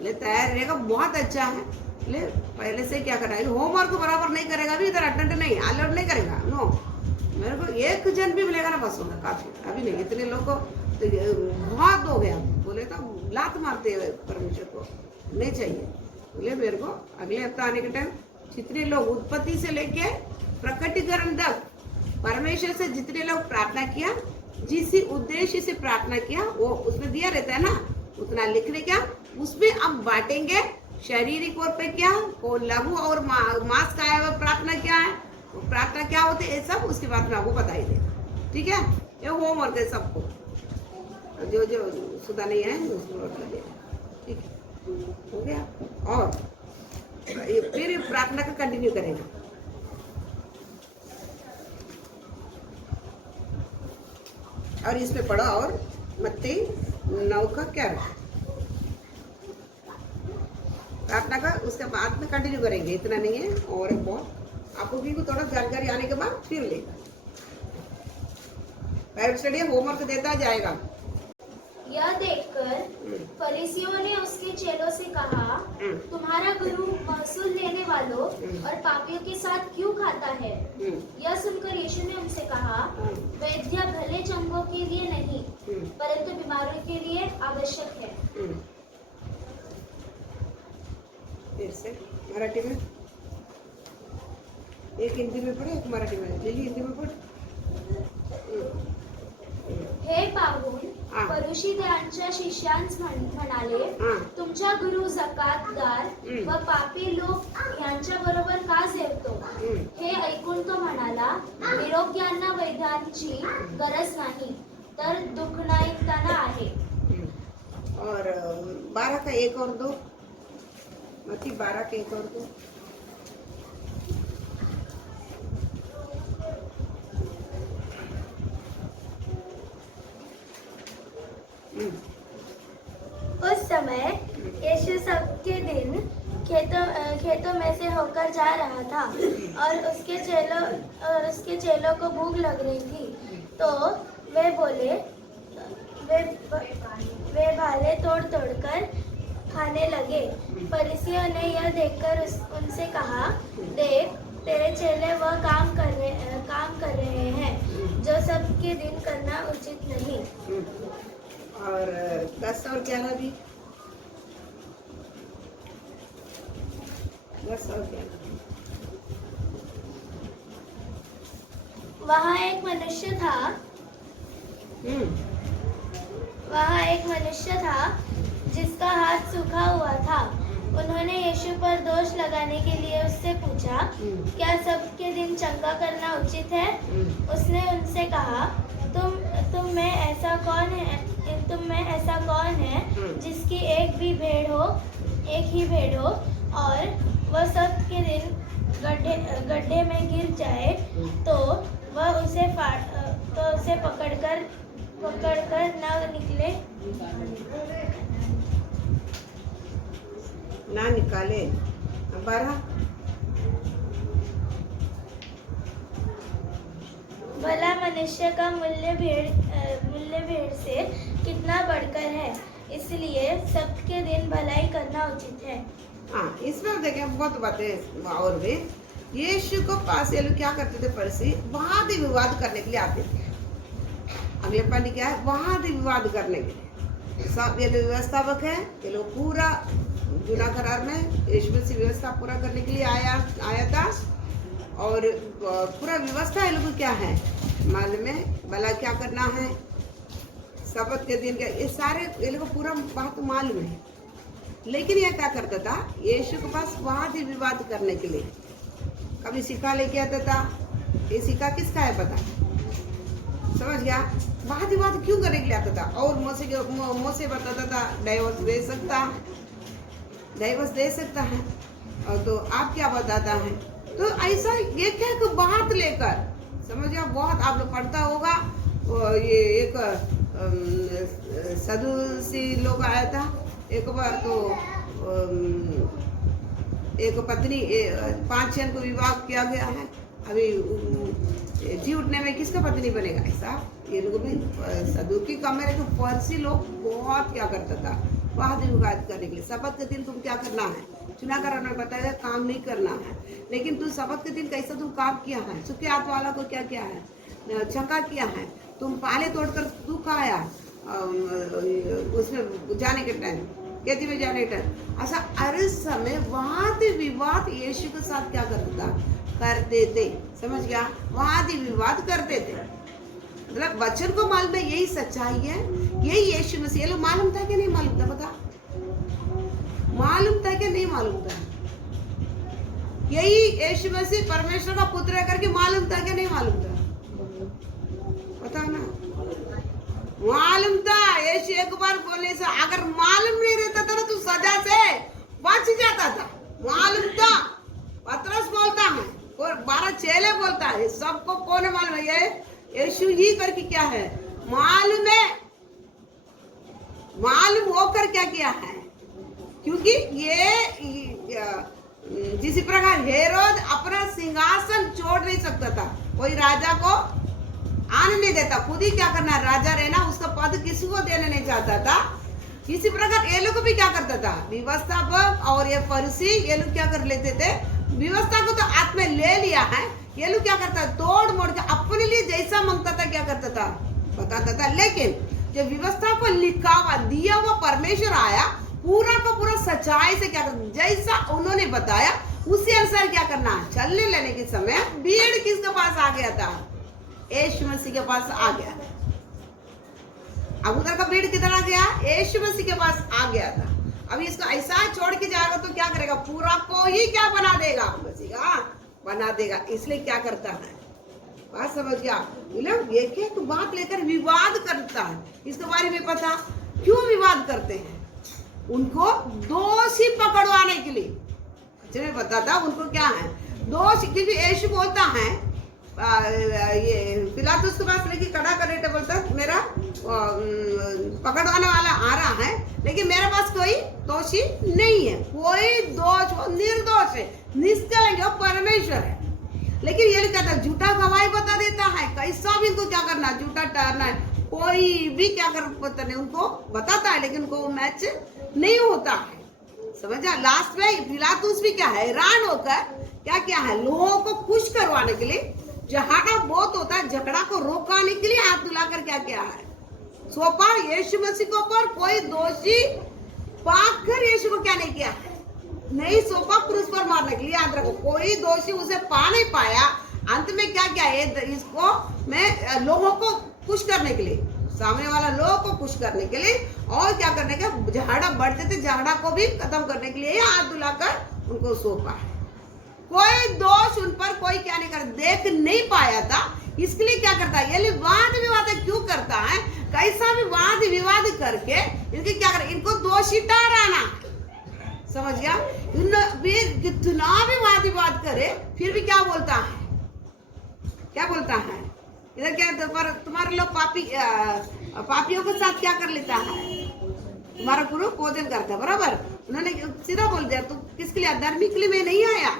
ले तैयार रहेगा, बहुत अच्छा है। ले पहले से क्या करना है, होमवर्क बराबर नहीं करेगा भी, इधर अटेंड नहीं, अलर्ट नहीं करेगा, नो। मेरे को 1 जन भी मिलेगा ना बस होगा काफी, अभी नहीं, इतने लोग को तो बहुत हो गया, बोले तो लात मारते हैं परमेश्वर को, नहीं चाहिए। बोले मेरे को अगले हफ्ता आने के टाइम जितने लोग उत्पत्ति से लेके प्रकटीकरण तक परमेश्वर से जितने लोग प्रार्थना किया, जिस उद्देश्य से प्रार्थना किया वो उसमें दिया रहता है ना, उतना लिखने क्या उसमें अब बांटेंगे। शारीरिक और पे क्या वो लघु और मास का है, प्रार्थना क्या है, वो प्रार्थना क्या होती है, ये सब उसके बाद में आपको बताई देगा। ठीक है, ये होमवर्क है सबको, जो जो सुधा नहीं है उसको नोट कर देना। ठीक है, हो गया। और फिर प्रार्थना का कंटिन्यू करेगा। और इसमें पढ़ो और मत्ती 9 का क्या है प्रार्थना का, उसके बाद में कंटिन्यू करेंगे। इतना नहीं है और बहुत आपको भी थोड़ा जानकारी आने के बाद फिर लेगा। बाइबल स्टडी होमवर्क देता जाएगा। यह देखकर फरीसियों ने उसके चेलों से कहा, तुम्हारा गुरु महसूल लेने वालों और पापियों के साथ क्यों खाता है? यह सुनकर यीशु ने उनसे कहा, वैद्य भले चंगों के लिए नहीं परंतु बीमारों के लिए आवश्यक है। फिर से मराठी में, एक हिंदी में पढ़े एक मराठी में, लिली हिंदी में पढ़। हे पाहून फरीसी त्यांच्या शिष्यांस म्हणाले, तुमचा गुरु जकातदार व पापी लोक यांच्या बरोबर का जेवतो? हे ऐकून तो म्हणाला, निरोग्यांना वैद्यांची गरज नाही तर दुखणाऱ्यांना आहे। और 12 का 1 और 2, मत्ती 12 का 1 और 2। उस समय यीशु सबके दिन खेतों में से होकर जा रहा था और उसके चेलों को भूख लग रही थी, तो वे भाले तोड़-तोड़कर खाने लगे। फरीसियों ने यह देखकर उनसे कहा, देख तेरे चेले वह काम कर रहे हैं जो सबके दिन करना उचित नहीं। और 10 और 11 भी, 10 और 11। वहाँ एक मनुष्य था जिसका हाथ सूखा हुआ था। उन्होंने यीशु पर दोष लगाने के लिए उससे पूछा, क्या सबके दिन चंगा करना उचित है? उसने उनसे कहा, तुम में ऐसा कौन है जिसकी एक ही भेड़ हो और वह सबके दिन गड्ढे में गिर जाए तो वह उसे पकड़कर न निकाले। 12 भला मनुष्य का मूल्य भेड़ से कितना बढ़कर है, इसलिए सबके दिन भलाई करना उचित है। हाँ, इसमें देखें बहुत बातें और भी। यीशु को पास ये लोग क्या करते थे, फरीसी वाद विवाद करने के लिए आते थे। अगले पानी क्या है, वाद विवाद करने के लिए। सब ये लोग व्यवस्थापक है, ये लोग पूरा जुना करार में यीशु मसीह व्यवस्था पूरा करने के लिए आया था। और पूरा व्यवस्था ये लोग क्या है मालूम है, भला क्या करना है, शबत के दिन क्या, ये सारे ये लोग पूरा बात मालूम है। लेकिन यह क्या करता था, यीशु के पास वाद विवाद करने के लिए कभी सिक्का लेके आता था। ये सिक्का किसका है पता, समझ गया? वाद विवाद क्यों करने के लिए आता था? और मोसे बताता था डाइवोर्स दे सकता है। और तो आप क्या बताता है? तो ऐसा ये क्या कि बात लेकर, समझ गया? बहुत आप लोग पढ़ता होगा, ये एक सदुसी लोग आया था एक बार, तो एक पत्नी 5 जन को विवाह किया गया है। अभी जी उठने में किसका पत्नी बनेगा? ऐसा ये लोग भी सदुकी कमरे के फर्सी लोग बहुत क्या करता था, वाद विवाद करने के लिए। शबत के दिन तुम क्या करना है, चुना कर बताया काम नहीं करना है, लेकिन तुम शबत के दिन कैसा तुम काम किया है, सूखे हाथ वाला को क्या किया है, चंगा किया है, तुम पाले तोड़कर दुख आया उसमें जाने के टाइम, खेती में जाने के टाइम। ऐसा हर समय वाद विवाद यीशु के साथ क्या करता था, करते थे। समझ गया? वाद विवाद करते थे। मतलब वचन को मालूम है, यही सच्चाई है, यही यीशु मसीह। ये लोग मालूम था कि नहीं मालूम था? बता, मालूम था कि नहीं मालूम था? यही यीशु मसीह परमेश्वर का पुत्र है करके मालूम था कि नहीं मालूम था? बताओ ना। मालूम था। यीशु एक बार बोलने से, अगर मालूम नहीं रहता था ना तो सजा से बच जाता था। मालूम था। पतरस बोलता है और 12 चेले बोलता है, सबको कौन मालूम है? ये यीशु ही करके क्या है मालूम है। मालूम होकर क्या किया है? क्योंकि ये जिस प्रकार हेरोद अपना सिंहासन छोड़ नहीं सकता था, कोई राजा को आने नहीं देता, खुद ही क्या करना है, राजा रहना, उसका पद किसी को देने नहीं चाहता था। इसी प्रकार ये लोग भी क्या करता था, व्यवस्थापक और ये फरीसी, ये लोग क्या कर लेते थे, व्यवस्था को तो हाथ में ले लिया है, ये लोग क्या करता है, तोड़ मोड़ के अपने लिए जैसा मांगता था क्या करता था, बताता था। लेकिन जब व्यवस्था को लिखा हुआ दिया हुआ परमेश्वर आया, पूरा का पूरा सच्चाई से क्या करना, जैसा उन्होंने बताया उसी अनुसार क्या करना, चलने लेने के समय भीड़ किसके पास आ गया था, यीशु मसीह के पास आ गया। अब उधर का भीड़ किधर आ गया, यीशु मसीह के पास आ गया था। अब इसको ऐसा छोड़ के जाएगा तो क्या करेगा, पूरा को ही क्या बना देगा, मसीह का बना देगा। इसलिए क्या करता है, बात समझ गया, मतलब एक एक बात लेकर विवाद करता है। इसके बारे में पता क्यों विवाद करते हैं, उनको दोषी पकड़वाने के लिए। मैं बताता उनको क्या है दोष, क्योंकि यीशु बोलता है ये पिलातुस के पास लेके खड़ा कर लेते, बोलता मेरा पकड़वाने वाला आ रहा है, लेकिन मेरे पास कोई दोषी नहीं है, कोई दोष, वो निर्दोष है, निष्कलंक है, परमेश्वर है। लेकिन ये कहता है झूठा गवाही बता देता है, कैसा भी इनको क्या करना, झूठा ठहरना है, कोई भी क्या कर पता नहीं, उनको बताता है लेकिन उनको मैच नहीं होता है। समझा। लास्ट में पिलातुस भी क्या है, हैरान होकर क्या क्या है, लोगों को खुश करवाने के लिए, झगड़ा बहुत होता है, झगड़ा को रोकने के लिए हाथ धुलाकर क्या क्या है, सौंपा यीशु मसीह को ऊपर। कोई दोषी पाकर यीशु को क्या नहीं किया है, नहीं सौंपा क्रूस पर मारने के लिए। याद रखो, कोई दोषी उसे पा नहीं पाया। अंत में क्या क्या है, इसको मैं लोगों को खुश करने के लिए, सामने वाला लोगों को खुश करने के लिए, और क्या करने का, झगड़ा बढ़ते थे, झगड़ा को भी खत्म करने के लिए हाथ धुलाकर उनको सौंपा है। कोई दोष उन पर कोई क्या नहीं कर देख नहीं पाया था, इसके लिए क्या करता है, ये वाद विवाद क्यों करता है, कैसा भी वाद विवाद करके इनके क्या कर, इनको दोषी ठहराना। समझ गया। कितना भी वाद विवाद करे फिर भी क्या बोलता है, क्या बोलता है, इधर क्या तुम्हारे लोग पापियों के साथ क्या कर लेता है, तुम्हारा गुरु भोजन करता है, बराबर। उन्होंने सीधा बोल दिया, तू किसके लिए, धर्मी के लिए मैं नहीं आया,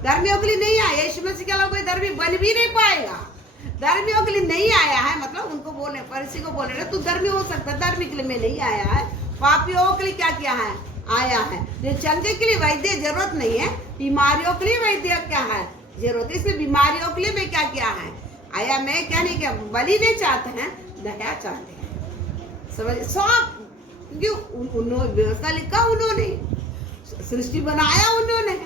धर्मियों के लिए नहीं आया। यीशु मसीह के अलावा कोई धर्मी बन भी नहीं पाएगा, धर्मियों के लिए नहीं आया है। मतलब उनको बोले, फरीसी को बोले तू धर्मी हो सकता है, धर्मी के लिए मैं नहीं आया है, पापियों के लिए क्या किया है, आया है। जो चंगे के लिए वैद्य जरूरत नहीं है, बीमारियों के लिए वैद्य क्या है, जरूरत। इसलिए बीमारियों के लिए मैं क्या किया है, आया। मैं क्या नहीं किया, बलि नहीं चाहते हैं, दया चाहते हैं। समझ, सब क्योंकि उन्होंने व्यवस्था लिखा, उन्होंने सृष्टि बनाया, उन्होंने,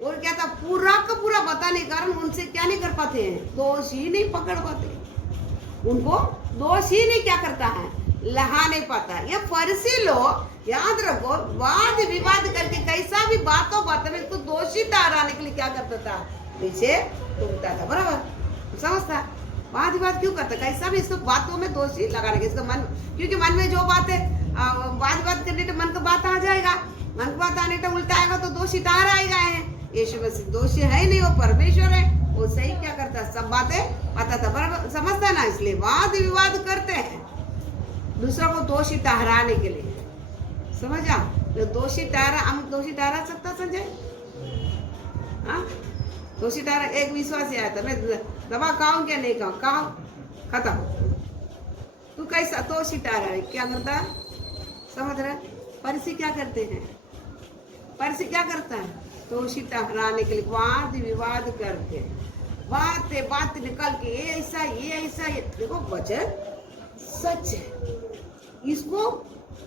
और क्या था, पूरा का पूरा बताने के कारण उनसे क्या नहीं कर पाते हैं, दोष ही नहीं पकड़ पाते, उनको दोष ही नहीं क्या करता है, लहा नहीं पाता। ये फरीसी लोग याद रखो, वाद विवाद करके कैसा भी बातों में इसको दोषी ठहराने के लिए क्या करता था, पीछे टूटता था, बराबर। समझता, वाद विवाद क्यों करता, कैसा भी इसको बातों में दोषी लगाने के, इसका मन, क्योंकि मन में जो बात है, वाद विवाद करने तो मन का बात आ जाएगा, मन का बात आने तो उल्टा आएगा तो दोषी ठहराएगा है। यीशु मसीह दोषी है नहीं, वो परमेश्वर है, वो सही क्या करता है, सब बातें पता था, बराबर। समझता ना, इसलिए वाद विवाद करते हैं दूसरों को दोषी ठहराने के लिए। समझा, तो दोषी ठहरा, हम दोषी ठहरा सकता संजय, हाँ, दोषी ठहरा। एक विश्वासी आया था, मैं दवा खाऊं क्या नहीं खाऊं, खाओ, खत्म। तू कैसा दोषी ठहरा है, क्या करता है, समझ रहे। फरीसी क्या करते हैं, फरीसी क्या करता है, दोषी ठहराने के लिए वाद विवाद करके, बात निकल के, ये ऐसा ये देखो, वचन सच है, इसको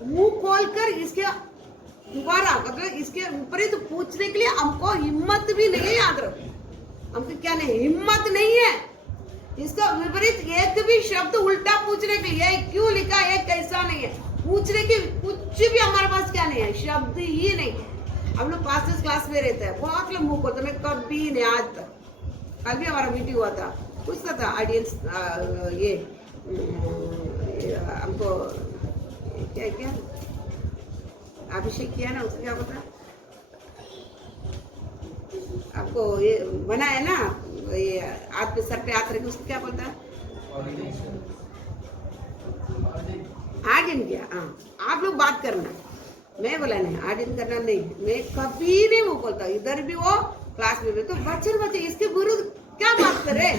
मुंह खोलकर इसके दोबारा मतलब इसके विपरीत पूछने के लिए हमको हिम्मत भी नहीं है। याद रखो, हमको क्या नहीं, हिम्मत नहीं है। इसका विपरीत एक भी शब्द उल्टा पूछने के लिए क्यों लिखा है कैसा नहीं है, पूछने की कुछ भी हमारे पास क्या नहीं है, शब्द ही नहीं है। हम लोग पास्टर्स क्लास में रहते हैं, बहुत लोग मुंह खोलते, मैं कभी नहीं आज तक। कल भी हमारा मीटिंग हुआ था, पूछता था ऑडियंस ये हमको क्या क्या अभिषेक किया ना, उसको क्या पता आपको ये बना है ना, ये हाथ पे सर पे हाथ रखे, उसको क्या बोलता है, आडिन किया। हाँ, आप लोग बात करना, मैं बोला नहीं आडिन करना नहीं, मैं कभी नहीं वो बोलता, इधर भी वो क्लास में भी। तो बच्चे इसके विरुद्ध क्या बात करे,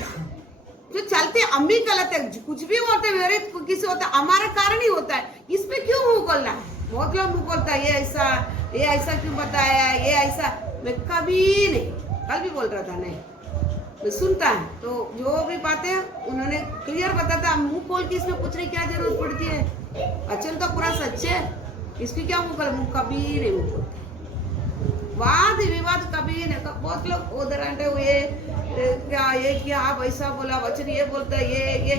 जो चलते अम्मी गलत है, कुछ भी होते मेरे किसी होता हमारा कारण ही होता है, इसमें क्यों मुंह बोलना है। बहुत लोग मुंह बोलता है ये ऐसा क्यों बताया, ये ऐसा, मैं कभी नहीं, कल भी बोल रहा था नहीं, मैं सुनता है तो जो भी बातें उन्होंने क्लियर बताता, मुंह खोल के इसमें पूछने की क्या जरूरत पड़ती है, वचन तो पूरा सच है, इसकी क्या मुंह कभी नहीं मुंह खोलते, वाद विवाद कभी नहीं। बहुत लोग उधर आते हुए क्या ये क्या आप ऐसा बोला, वचन ये बोलता है, ये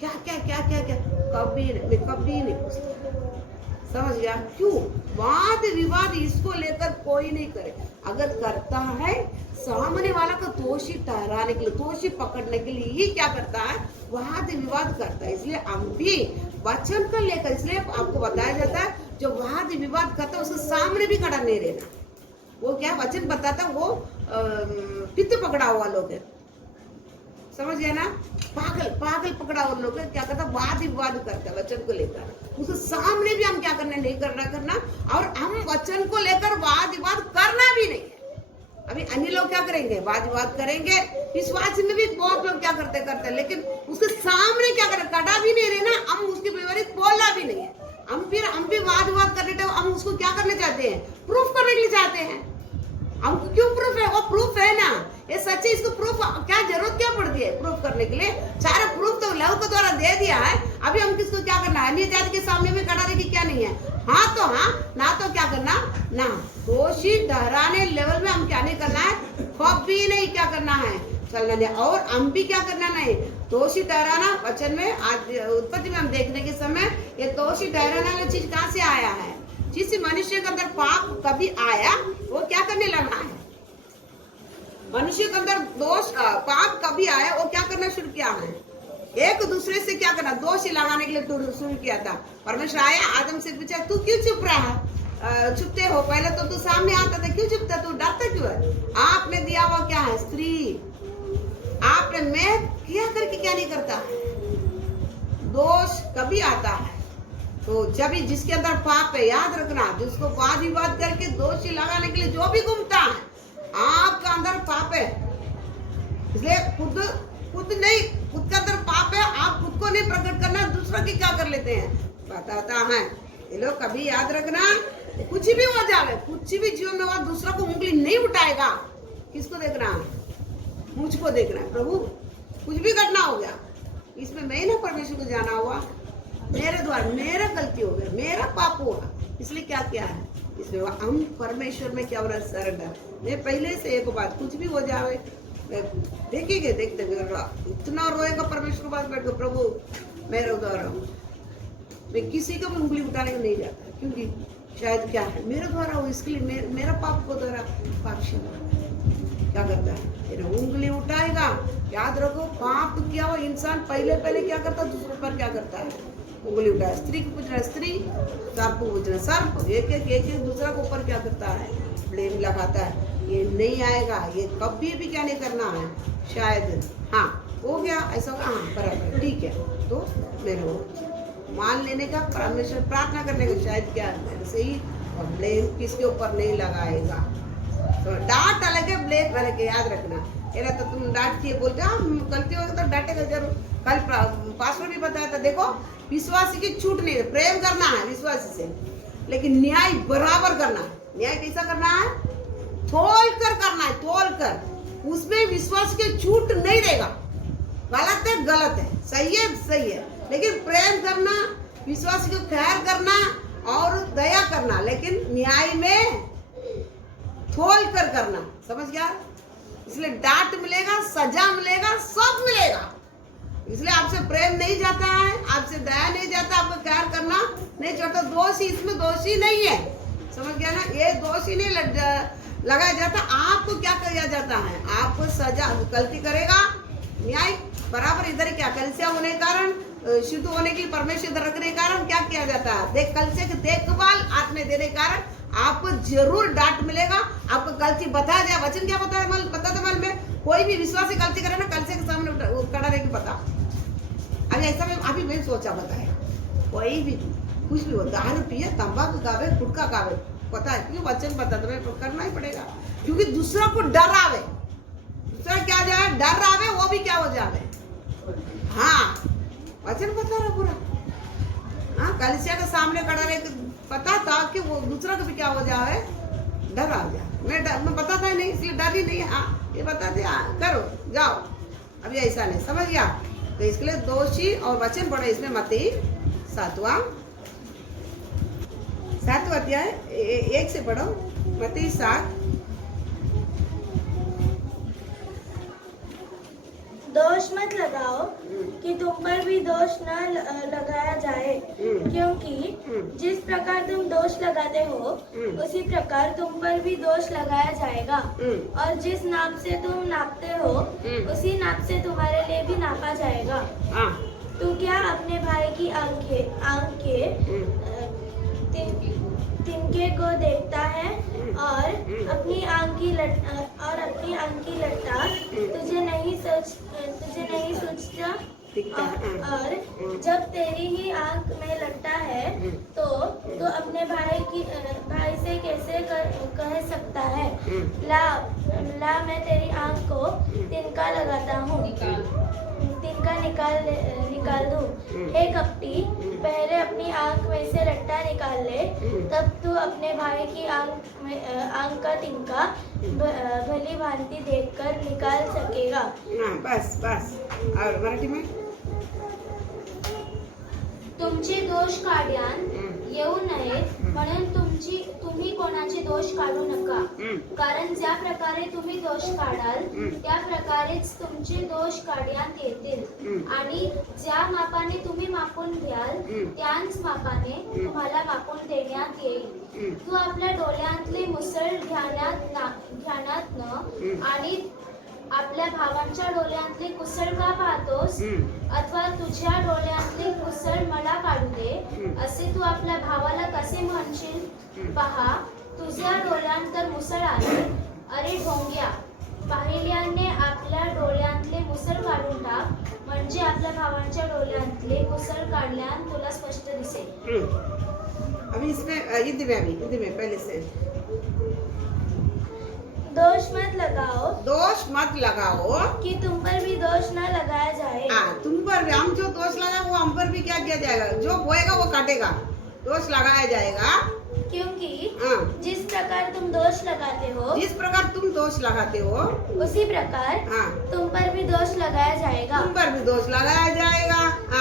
क्या क्या क्या क्या क्या, कभी नहीं, मैं कभी नहीं पूछता, समझ गया। क्यों वाद विवाद इसको लेकर कोई नहीं करे, अगर करता है सामने वाला को दोषी ठहराने के लिए, दोषी पकड़ने के लिए ही क्या करता है, वाद विवाद करता है। इसलिए हम भी वचन को लेकर, इसलिए आपको बताया जाता है जो वाद विवाद करता है उसके सामने भी खड़ा नहीं रहना। वो क्या वचन बताता, वो पित्त पकड़ा हुआ लोग है, समझ गया ना, पागल पकड़ा हुआ लोग है, क्या करता वाद विवाद करता है वचन को लेकर, उसके सामने भी हम क्या करना नहीं करना, और हम वचन को लेकर वाद विवाद करना भी नहीं है। अभी अन्य लोग क्या करेंगे, वाद विवाद करेंगे, विश्वास में भी बहुत लोग क्या करते, लेकिन उसके सामने क्या करें, कड़ा भी नहीं रहना, हम उसके विपरीत बोलना भी नहीं है। हम भी वाद विवाद करने थे, हम उसको क्या करने चाहते हैं, प्रूफ करने के लिए चाहते हैं। हमको क्यों प्रूफ है, वो प्रूफ है ना, ये सच है, इसको प्रूफ क्या जरूरत क्या पड़ती है प्रूफ करने के लिए, सारा प्रूफ तो लव के द्वारा दे दिया है। अभी हम किसको क्या करना है, अन्य जाति के सामने में खड़ा रहे कि क्या नहीं है, हाँ तो हाँ, ना तो क्या करना ना, दोषी ठहराने लेवल में हम क्या नहीं करना है, कभी नहीं क्या करना है चलना नहीं। और हम भी क्या करना नहीं, दोषी ठहराना वचन में आज उत्पत्ति में हम देखने के समय ये दोषी ठहराना वाली चीज कहाँ से आया है, जिस मनुष्य के अंदर पाप कभी आया वो क्या करने लगा है, मनुष्य के अंदर दोष पाप कभी आया वो क्या करना शुरू किया है, एक दूसरे से क्या करना, दोष लगाने के लिए शुरू किया था। परमेश्वर आया आदम से पूछा तू क्यों चुप रहा, चुपते हो, पहले तो तू सामने आता था, क्यों चुपता, तू डरता क्यों है, आपने दिया हुआ क्या है स्त्री, आपने मैं किया करके क्या नहीं करता, दोष कभी आता है। तो जब जिसके अंदर पाप है, याद रखना, जिसको वाद विवाद करके दोषी लगाने के लिए जो भी घूमता है, आपका अंदर पाप है। इसलिए खुद नहीं, खुद के अंदर पाप है, आप खुद को नहीं प्रकट करना, दूसरों की क्या कर लेते हैं बताता है। ये लोग कभी याद रखना, कुछ भी हो जाए, कुछ भी जीवन में हुआ, दूसरों को उंगली नहीं उठाएगा। किसको देखना है, मुझको देखना है, प्रभु कुछ भी घटना हो गया इसमें मैं ना परमेश्वर को जाना हुआ, मेरे द्वारा मेरा गलती हो गया, मेरा पाप हुआ, इसलिए क्या किया है, इसलिए हम परमेश्वर में क्या हो रहा है, सरेंडर। मैं पहले से एक बात, कुछ भी हो जाए देखेंगे, देखते इतना रोएगा परमेश्वर के पास बैठ कर, प्रभु मेरे द्वारा मैं किसी को भी उंगली उठाने को नहीं जाता, क्योंकि शायद क्या है मेरे द्वारा हो, इसके लिए मेरा पाप को द्वारा पाप क्या करता है, तेरा उंगली उठाएगा। याद रखो, पाप किया हुआ इंसान पहले क्या करता है, दूसरों पर क्या करता है, उंगली उठाया। स्त्री को पूछना स्त्री, सर्प को पूछना सर्प, एक दूसरा के ऊपर क्या करता है, ब्लेम लगाता है। ये नहीं आएगा, ये कभी भी क्या नहीं करना है, शायद हाँ हो गया ऐसा होगा, हाँ बराबर ठीक है, तो मेरे मान लेने का, परमेश्वर प्रार्थना करने का, शायद क्या मेरे से ही, और ब्लेम किसके ऊपर नहीं लगाएगा। तो डांट अलग है, ब्लेम अलग है, याद रखना। ये तो तुम डांट के बोलते हो गलती होगी तो डांटेगा जरूर। कल पास्टर भी बताया था, देखो विश्वासी की छूट नहीं है, प्रेम करना है विश्वासी से, लेकिन न्याय बराबर करना है। न्याय कैसा करना है, तोल कर करना है, तोल कर, उसमें विश्वास की छूट नहीं देगा। गलत है गलत है, सही है सही है, लेकिन प्रेम करना, विश्वास को खैर करना और दया करना, लेकिन न्याय में तोल कर करना, समझ गया। इसलिए डांट मिलेगा, सजा मिलेगा, सब मिलेगा, इसलिए आपसे प्रेम नहीं जाता है, आपसे दया नहीं जाता, आपको प्यार करना नहीं चाहता। दोषी इसमें दोषी नहीं है, समझ गया ना। ये दोषी नहीं लगाया जाता। आपको क्या किया जाता है, आपको सजा, गलती करेगा न्याय बराबर इधर क्या कलसिया होने के कारण, शुद्ध होने के लिए परमेश्वर रखने के कारण क्या किया जाता है, कलसिया की देखभाल आत्मा देने के कारण आपको जरूर डांट मिलेगा। आपको गलती बता जाए, वचन क्या बताते मल में कोई भी विश्वासी गलती करे ना, कलसिया के सामने खड़ा रह के बता। अभी ऐसा में अभी मैं सोचा बताया, कोई भी कुछ भी हो, दारू पिए, तंबाकू खावे, गुटखा खावे, पता है क्यों वचन बता तो करना ही पड़ेगा, क्योंकि दूसरा को डर आवे, दूसरा क्या जाए डर आवे, वो भी क्या हो जावे। हाँ वचन बता रहा पूरा। हाँ कलिसिया के सामने खड़ा रहे, पता था कि वो दूसरा को भी क्या हो जाए, डर आ जाए। मैं पता था नहीं, इसलिए डर ही नहीं। हाँ ये बता दे, करो जाओ, अभी ऐसा नहीं, समझ गया। तो इसके लिए दोषी और वचन पढ़ो इसमें मत्ती 7वां अध्याय 1 से पढ़ो, मत्ती 7। दोष मत लगाओ कि तुम पर भी दोष न लगाया जाए, क्योंकि जिस प्रकार तुम दोष लगाते हो उसी प्रकार तुम पर भी दोष लगाया जाएगा, और जिस नाप से तुम नापते हो उसी नाप से तुम्हारे लिए भी नापा जाएगा। तू क्या अपने भाई की आंख के तिनके को देखता है और अपनी आंख की लट्टा तुझे नहीं सूझता, और जब तेरी ही आंख में लट्टा है तो अपने भाई से कैसे कह सकता है, ला मैं तेरी आंख को तिनका लगाता हूँ, तिनका निकाल दूँ। हे कपटी, पहले अपनी आंख में से लट्टा निकाल ले, तब तू अपने भाई की आंख का तिनका भली भांति देखकर निकाल सकेगा। बस और मराठी में, तुमचे दोष काढ्यान येऊ नये म्हणून तुम्ही कोणाचे दोष काढू नका, कारण ज्या प्रकारे तुम्ही दोष काढाल त्या प्रकारेच तुमचे दोष काढ्यात येतील, आणि ज्या मापाने तुम्ही मापून घ्याल त्याच मापाने तुम्हाला मापून देण्यात येईल। तू आपल्या डोळ्यातले मुसळ ध्यानात न आणि आपल्या भावांच्या डोळ्यातले कुसळ का पाहतोस, अथवा तुझ्या डोळ्यातले कुसळ मला काढू दे असे तू आपल्या भावाला कसे म्हणशील। पहा, तुझ्या डोळ्यात तर मुसळ आहे, अरे ढोंग्या, पाहिल्याने आपल्या डोळ्यातले मुसळ काढून टाक, म्हणजे आपल्या भावांच्या डोळ्यातले कुसळ काढल्यान तुला स्पष्ट दिसेल। अभी इसमें हिंदी में पहले से, दोष मत लगाओ कि तुम पर भी दोष न लगाया जाए। तुम पर भी, हम जो दोष लगा वो हम पर भी क्या किया जाएगा, जो बोएगा वो काटेगा, दोष लगाया जाएगा। क्योंकि जिस प्रकार तुम दोष लगाते हो उसी प्रकार तुम पर भी दोष लगाया जाएगा,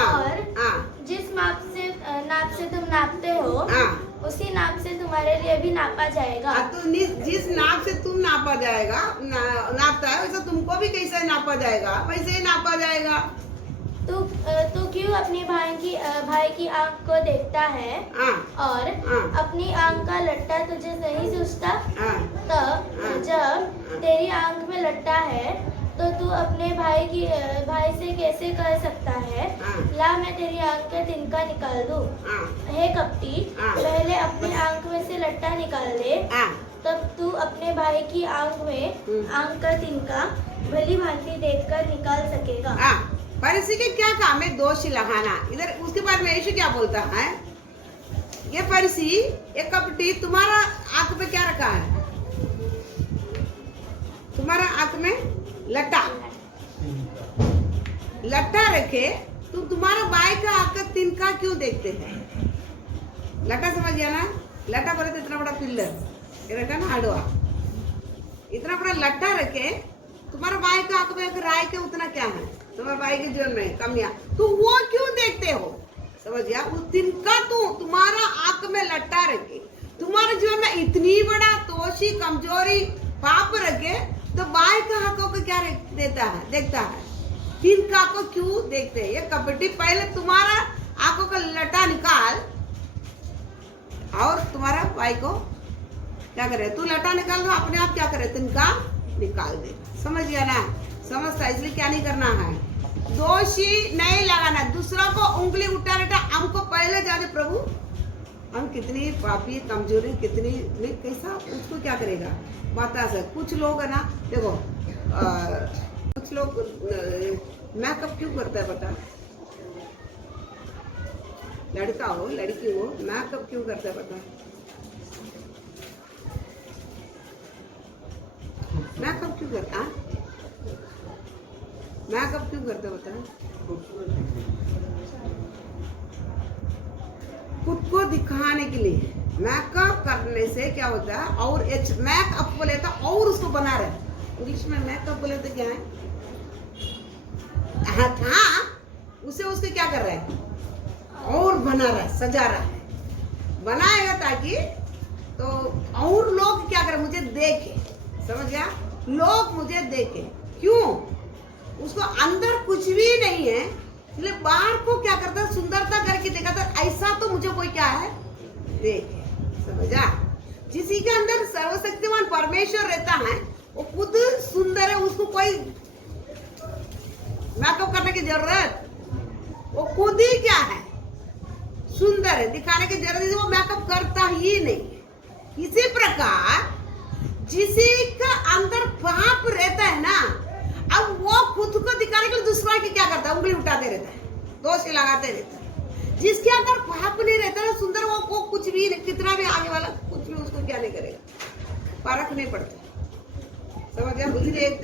और जिस नाप से तुम नापते हो उसी नाप से तुम्हारे लिए भी नापा जाएगा। तो जिस नाप से तुम नापता है वैसे तुमको भी कैसे नापा जाएगा, वैसे ही नापा जाएगा। तू क्यों अपने भाई की आंख को देखता है और अपनी आंख का लट्टा तुझे नहीं सूझता। तब जब तेरी आंख में लट्टा है तो तू अपने भाई से कैसे कह सकता है, ला मैं तेरी आंख का तिनका निकाल दूं। हे कपटी, पहले अपनी आंख में से लट्टा निकाल ले, तब तू अपने भाई की आंख का तिनका भली भांति देखकर निकाल सकेगा। फरीसी के क्या काम है, दोष लगाना। इधर उसके बारे में यीशु क्या बोलता है, ये फरीसी, ये कपटी, तुम्हारा आंख में क्या रखा है, तुम्हारा आंख में लट्टा रखे, तुम तुम्हारा भाई का आंख का तिनका क्यों देखते हैं। लट्टा समझ गया ना, लट्टा बोले तो इतना बड़ा पिल्लर ये रखा ना, आडवा, इतना बड़ा लट्टा रखे, तुम्हारा भाई का आंख में राय के उतना क्या है, तुम्हारे भाई के जीवन में कमियां, तो वो क्यों देखते हो, समझ गया। वो तिनका तुम्हारा आंख में लट्टा रखे, तुम्हारे जीवन में इतनी बड़ा दोषी कमजोरी पाप रखे, तो भाई का आंखों को क्या देखता है, तिनका को क्यों देखते हैं? ये कबड्डी पहले तुम्हारा आंखों का लटा निकाल और तुम्हारा भाई को क्या करे, तू लटा निकाल दो, अपने आप क्या करे, तिनका निकाल दे। समझ गया ना? समझता, इसलिए क्या नहीं करना है, दोषी नहीं लगाना, दूसरों को उंगली उठा बेटा, हमको पहले जाने प्रभु हम कितनी पापी कमजोरी कितनी कैसा उसको क्या करेगा बता सक। कुछ लोग है ना देखो कुछ लोग मेकअप क्यों करता है बता, लड़का हो लड़की हो मेकअप क्यों करता है बता, मेकअप क्यों करता है, मेकअप क्यों करता बता, खुद को दिखाने के लिए। मेकअप करने से क्या होता है, और मेकअप बोले तो और उसको बना रहे, इंग्लिश में मेकअप बोले तो क्या है, हाँ उसे उसके क्या कर रहा है, और बना रहा है, सजा रहा है, बनाएगा ताकि तो और लोग क्या करें, मुझे देखे। समझ गया? लोग मुझे देखे, क्यों, उसको अंदर कुछ भी नहीं है, इसलिए बाहर को क्या करता है, सुंदरता करके देखा था, ऐसा तो मुझे कोई क्या है देखे। समझा? जिसी के अंदर सर्वशक्तिमान परमेश्वर रहता है वो खुद सुंदर है, उसको कोई मेकअप करने की जरूरत, वो खुद ही क्या है सुंदर है, दिखाने की जरूरत है, वो मेकअप करता ही नहीं। इसी प्रकार जिसी का अंदर पाप रहता है ना, अब वो खुद को दिखाने के लिए दूसरा की क्या करता है, उंगली उठाते रहता है, दोष लगाते रहता है। जिसके अंदर पाप नहीं रहता है सुंदर, वो कुछ भी कितना भी आगे वाला कुछ भी उसको क्या नहीं करेगा, फर्क नहीं पड़ता। समझ गया? एक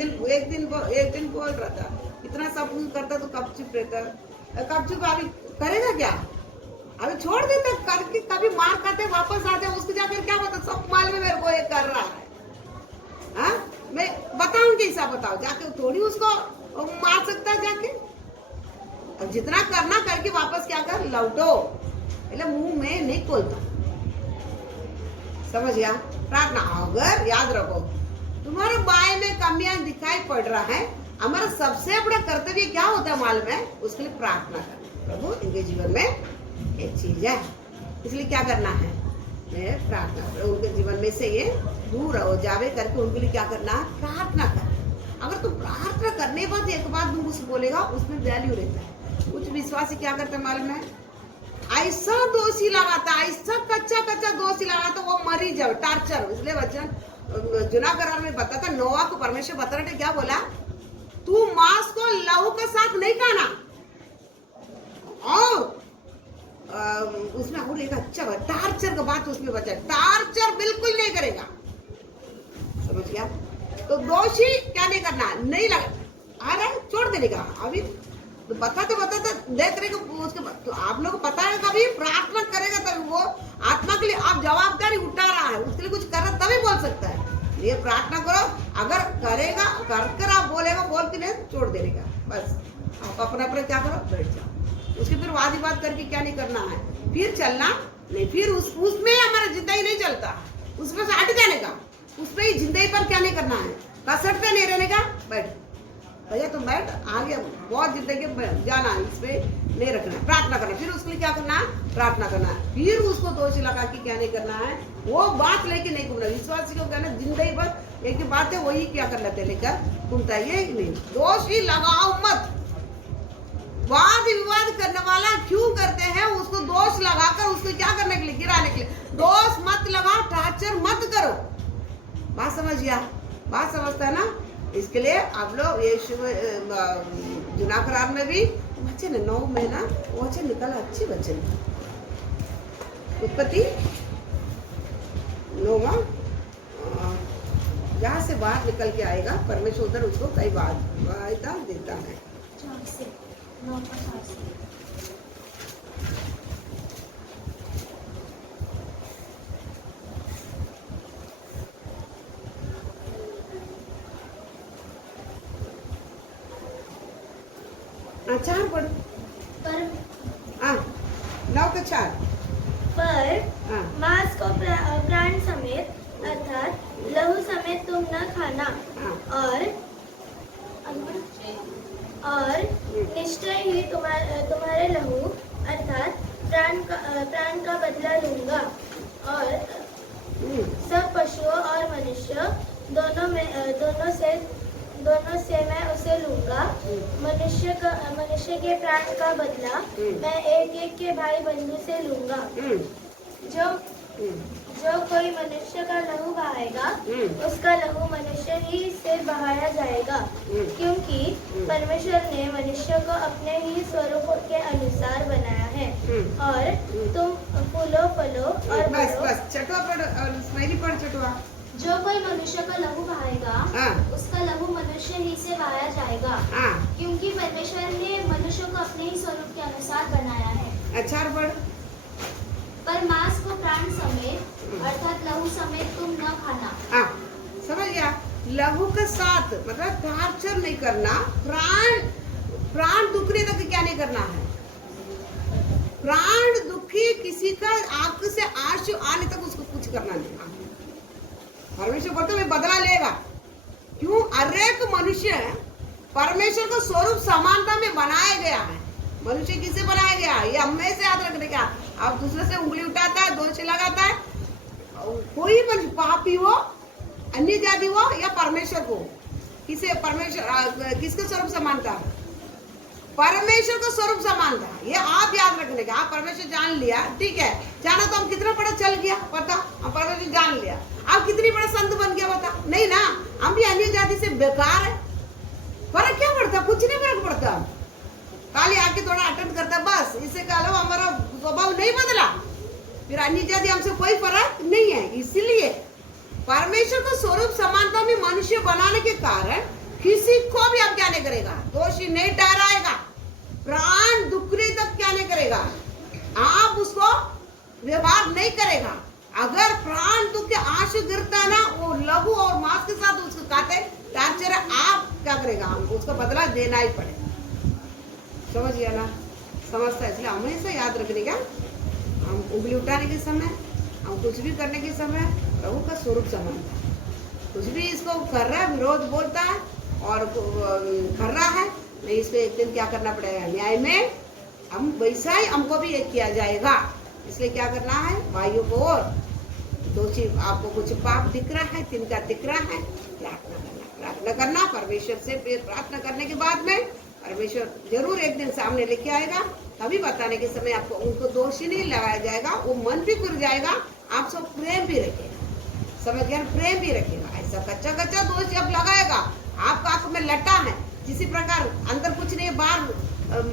दिन बोल रहा था, इतना सब कुछ करता तो कब चुप रहता, कब चुप अभी करेगा क्या, अभी छोड़ देता करके, कभी मार खाते वापस आते, उसको जाकर क्या बता, सब माल में मेरे को ये कर रहा है, हाँ मैं बताऊं कैसा बताओ, जाके थोड़ी उसको मार सकता है जाके, अब जितना करना करके वापस क्या कर लौटो, એટલે मुंह में नहीं खोलता। समझ गया? प्रार्थना अगर याद रखो तुम्हारे बाएं में कमियां दिखाई पड़ रहा है, हमारा सबसे बड़ा कर्तव्य क्या होता है मालूम है, उसके लिए प्रार्थना करना। प्रभु इनके जीवन में एक चीज है, इसलिए क्या करना है, मैं प्रार्थना, उनके जीवन में से ये दूर हो जावे करके उनके लिए क्या करना है, प्रार्थना करना। अगर तुम प्रार्थना करने बाद एक बात तुम कुछ बोलेगा, उसमें वैल्यू रहता है। कुछ विश्वासी क्या करते हैं मालूम है, ऐसा दोषी लगाता, ऐसा कच्चा दोषी लगाता, वो मरी जाओ, टार्चर। इसलिए वचन जुना करार में बताता, नोआ को परमेश्वर बता रहे क्या बोला, तू मांस को लहू के साथ नहीं खाना, और उसमें और एक अच्छा टार्चर का बात उसमें बचा, टार्चर बिल्कुल नहीं करेगा। समझ गया? तो दोषी क्या नहीं करना, नहीं लगा आ रहा है छोड़ देने का। अभी तो बताते देख रहे उसके तो आप लोग को पता है, कभी प्रार्थना करेगा तभी वो आत्मा के लिए आप जवाबदारी उठा रहा है, उसके लिए कुछ कर रहा तभी बोल सकता है। ये प्रार्थना करो, अगर करेगा कर आप बोलेगा, बोल के नहीं छोड़ देने का, बस आप अपना क्या करो बैठ जाओ। उसके फिर वादी बात करके क्या नहीं करना है, फिर चलना नहीं, फिर उसमें हमारा जिंदगी नहीं चलता, उसमें से हट जाने का, उसमें ही जिंदगी पर क्या नहीं करना है, कसरते नहीं रहने का, बैठ भैया तुम बैठ, आगे बहुत जिंदगी जाना है, इसमें नहीं रखना, प्रार्थना करना, फिर उसके लिए क्या करना है, प्रार्थना करना, फिर उसको दोषी लगा के क्या नहीं करना है, वो बात लेके नहीं घूमना। विश्वासी को कहना जिंदगी भर एक ही बात है, वही क्या कर लेते लेकर घूमता है, ये नहीं, दोषी लगाओ मत। वाद विवाद करने वाला क्यों करते हैं, उसको दोष लगाकर उसको क्या करने के लिए, गिराने के लिए। दोष मत लगाओ, टार्चर मत करो। बात समझ गया? बात समझता है ना? इसके लिए आप लोग यीशु जुना करार में भी वचन 9 में ना वचन निकला, अच्छी वचन उत्पत्ति 9 जहाँ से बाहर निकल के आएगा परमेश्वर उधर उसको कई वायदा देता है। चार पढ़ो, पर 9 का 4 पर मांस को प्राण समेत अर्थात लहू समेत तुम न खाना, और पशुओं और मनुष्य दोनों से मैं उसे लूंगा। मनुष्य के प्राण का बदला मैं एक एक के भाई बंधु से लूंगा। जो कोई मनुष्य का लहू बहाएगा उसका लहू मनुष्य ही से बहाया जाएगा, क्योंकि परमेश्वर ने मनुष्य को अपने ही स्वरूप के अनुसार बनाया है। और तुम फूलो फलो और बस बढ़ो। बस चटवा पढ़ और स्माइली पढ़ चटवा। जो कोई मनुष्य का लहू बहाएगा हाँ। उसका लहू मनुष्य ही से बहाया जाएगा, हाँ। क्योंकि परमेश्वर ने मनुष्य को अपने ही स्वरूप के अनुसार बनाया है। अच्छा पढ़। पर मांस को प्राण समेत अर्थात लहू समेत तुम न खाना। हाँ समझ गया। लहू के साथ मतलब टार्चर नहीं करना, प्राण दुखने तक क्या नहीं करना है। प्राण दुखी किसी का आंख से आंसू आने तक उसको कुछ करना नहीं। परमेश्वर बोलते मैं बदला लेगा। क्यों? हर एक मनुष्य परमेश्वर को स्वरूप समानता में बनाया गया है। मनुष्य किसे बनाया गया? ये हमें से याद रखने का। आप दूसरे से उंगली उठाता है, दोष लगाता है, कोई मनुष्य पापी हो, अन्य जाति हो या परमेश्वर को, किसे परमेश्वर किसके स्वरूप समानता? परमेश्वर को स्वरूप समानता। ये आप याद रखने का। आप परमेश्वर जान लिया, ठीक है, जाना तो हम कितना बड़ा चल गया पता, हम परमेश्वर जान लिया। आप कितनी बड़ा संत बन गया बता? नहीं ना, हम भी अन्य जाति से बेकार है। फर्क क्या पड़ता? कुछ नहीं फर्क पड़ता। खाली आके थोड़ा अटेंड करता बस, इससे क्या लो हमारा स्वभाव नहीं बदला, फिर अन्य जाति हमसे कोई फर्क नहीं है। इसीलिए परमेश्वर को स्वरूप समानता में मनुष्य बनाने के कारण किसी को भी आप क्या नहीं करेगा, दोषी नहीं ठहराएगा, प्राण दुखने तक क्या नहीं करेगा, आप उसको व्यवहार नहीं करेगा। अगर प्राण दुख के आंसू गिरता है ना, वो लहू और मांस के साथ उसको काटे टार्चर, आप क्या करेगा? हमको उसका बदला देना ही पड़ेगा। समझ गया ना? समझता है। इसलिए हमेशा याद रखने का, हम उंगली उठाने के समय, हम कुछ भी करने के समय प्रभु का स्वरूप समानता है। कुछ भी इसको कर रहा है, विरोध बोलता है और कर रहा है, नहीं इसको एक दिन क्या करना पड़ेगा? न्याय में हम वैसा ही हमको भी एक किया जाएगा। इसलिए क्या करना है? भाइयों को और दोषी आपको कुछ पाप दिख रहा है, तिनका दिख रहा है, प्रार्थना करना परमेश्वर से। फिर प्रार्थना करने के बाद में परमेश्वर जरूर एक दिन सामने लेके आएगा। तभी बताने के समय आपको उनको दोषी नहीं लगाया जाएगा, वो मन भी खुल जाएगा, आप सब प्रेम भी रखेगा। समझ गया? प्रेम भी रखेगा। ऐसा कच्चा कच्चा दोष जब लगाएगा, आपका आंख में लट्टा है, जिसी प्रकार अंदर कुछ नहीं, बाहर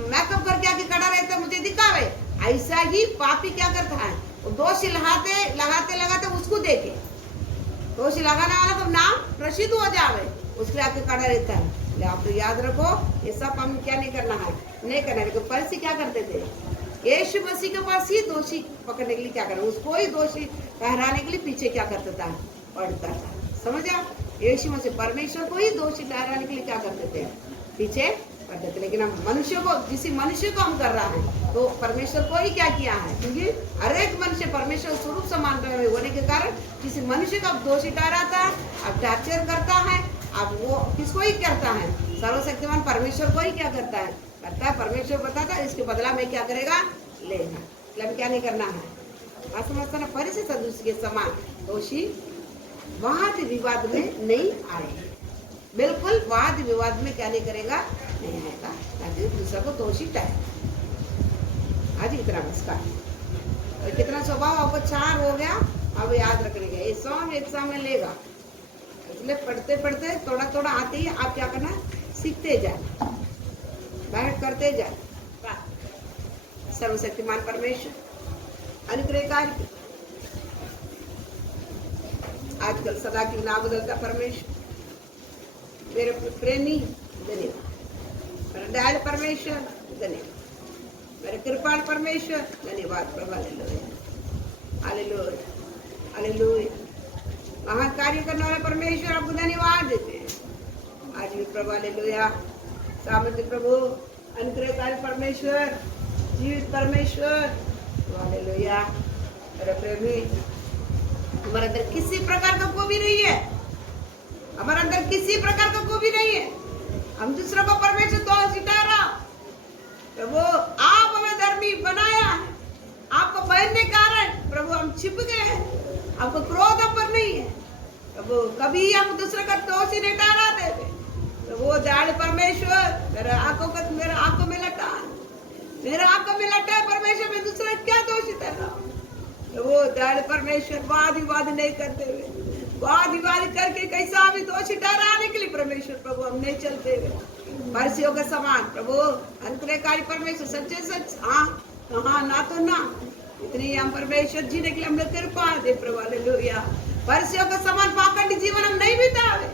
मेकअप करके आके खड़ा रहता है, मुझे दिखावे, ऐसा ही पापी क्या करता है? वो दोषी लगाते उसको देखे, दोषी लगाने वाला तो नाम प्रसिद्ध हो जावे, उसके आके खड़ा रहता है। आप तो याद रखो, ये सब हम क्या नहीं करना है, नहीं करना है। फरीसी क्या करते थे? यीशु मसीह के पास ही दोषी पकड़ने के लिए क्या करना, उसको ही दोषी ठहराने के लिए पीछे क्या करता था? पढ़ता था। समझा? यीशु मसीह परमेश्वर को ही दोषी ठहराने के लिए क्या करते थे? पीछे पढ़ते थे। लेकिन हम मनुष्य को, किसी मनुष्य को हम कर रहा है तो परमेश्वर को ही क्या किया है? क्योंकि हर एक मनुष्य परमेश्वर स्वरूप समानता में होने के कारण किसी मनुष्य का दोषी ठहराता है, अब टार्चर करता है। अब वो किसको ही करता है? सर्वशक्तिमान परमेश्वर को ही क्या करता है? परमेश्वर बताता है, इसके बदला में क्या करेगा? लेगा। मतलब क्या नहीं करना है? समझता ना? फरीसी सदूसी के समान दोषी वाद विवाद में नहीं आए, बिल्कुल वाद विवाद में क्या नहीं करेगा? नहीं आएगा, ताकि दूसरा को दोषी ठहरे। आज इतना नमस्कार। कितना स्वभाव आपको 4 हो गया, अब याद रखने का। ये सॉन्ग एग्जाम में लेगा, इसलिए पढ़ते पढ़ते थोड़ा थोड़ा आते ही आप क्या करना? सीखते जाए, बैठ करते जाए। सर्वशक्तिमान परमेश्वर अनुग्रहकारी, आजकल सदा की ना बदलता परमेश्वर, मेरे प्रेमी धन्यवाद, मेरे दयालु परमेश्वर धन्यवाद, मेरे कृपाल परमेश्वर धन्यवाद प्रभु। Hallelujah hallelujah hallelujah. महान कार्य करने वाले परमेश्वर आपको धन्यवाद देते हैं आज भी प्रभु। हालेलुया। सामर्थ्य प्रभु, अनुग्रहकारी परमेश्वर, जीवित परमेश्वर, हालेलुया। मेरे प्रेमी, हमारे अंदर किसी प्रकार का कोई भी नहीं है, हमारे अंदर किसी प्रकार का कोई भी नहीं है। हम दूसरों को परमेश्वर तो सितारा प्रभु, आप हमें धर्मी बनाया है, आपको पहनने के कारण प्रभु हम छिप गए हैं। आपको क्रोध हम पर नहीं है, प्रभु कभी हम दूसरे का दोषी नहीं ठहराते थे। प्रभु दयालु परमेश्वर मेरे आंखों में लटा, मेरे आंखों में लटा है परमेश्वर, मैं दूसरा क्या दोषी ठहराऊं। प्रभु दयालु परमेश्वर वाद विवाद नहीं करते हुए, वाद विवाद करके कैसा भी दोषी ठहराने के लिए परमेश्वर प्रभु हम नहीं चलते हुए फरीसियों के समान। प्रभु अनुग्रहकारी परमेश्वर सच्चे सच हाँ हाँ ना तो ना, इतनी हम परमेश्वर जीने के लिए हम लोग कृपा दे प्रभु। हालेलुया। फरीसियों के समान पाखंडी जीवन हम नहीं बितावे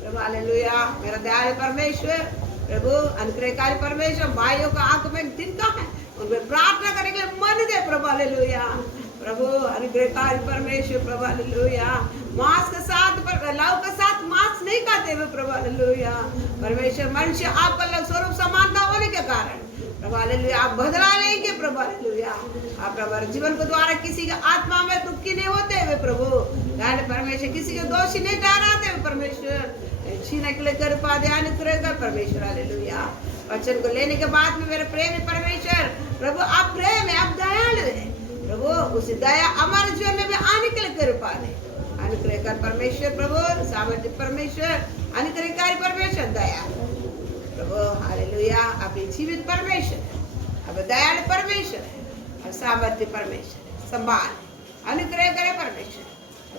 प्रभु। हालेलुया। मेरा दयालु परमेश्वर प्रभु अनुग्रहकारी परमेश्वर भाइयों का आंख में जिनका है उनमें प्रार्थना करने के लिए मन दे प्रभु। हालेलुया। प्रभु अनुग्रहकारी परमेश्वर प्रभु। हालेलुया। मांस के साथ लव के साथ मांस नहीं खाते हुए प्रभु। हालेलुया। परमेश्वर मनुष्य आपका स्वरूप समानता होने के कारण प्रभु। हालेलुया। आप बदला लेंगे प्रभु। हालेलुया। आप प्रभु जीवन के द्वारा किसी के आत्मा में दुखी नहीं होते हुए प्रभु। परमेश्वर किसी के दोषी नहीं ठहराते हुए परमेश्वर छीने के लिए कृपा ध्यान करेगा परमेश्वर। हालेलुया। वचन को लेने के बाद में मेरे प्रेमी परमेश्वर प्रभु आप प्रेम है, आप दयालु है प्रभु। उस दया हमारे जीवन में भी आने के लिए कृपा दे। अनुग्रहकारी परमेश्वर प्रभु, सामर्थ्य परमेश्वर, अनुग्रहकारी परमेश्वर, दया प्रभु। हालेलुया। अपनी जीवित परमेश्वर, अब दयालु परमेश्वर है, अब सामर्थ्य परमेश्वर, संभाल अनुग्रह करे परमेश्वर।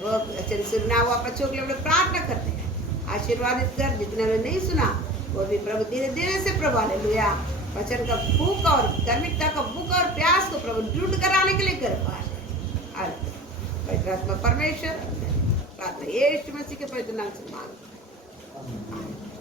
वो वचन सुनना हुआ बच्चों के लिए हम लोग प्रार्थना करते हैं, आशीर्वादित कर। जितने ने नहीं सुना वो भी प्रभु धीरे धीरे से प्रभु। हालेलुया। वचन का भूख और धार्मिकता का भूख और प्यास को प्रभु दृढ़ कराने के लिए कृपा है। पवित्र परमेश्वर प्रार्थना यीशु मसीह के पवित्र नाम से मांगते हैं।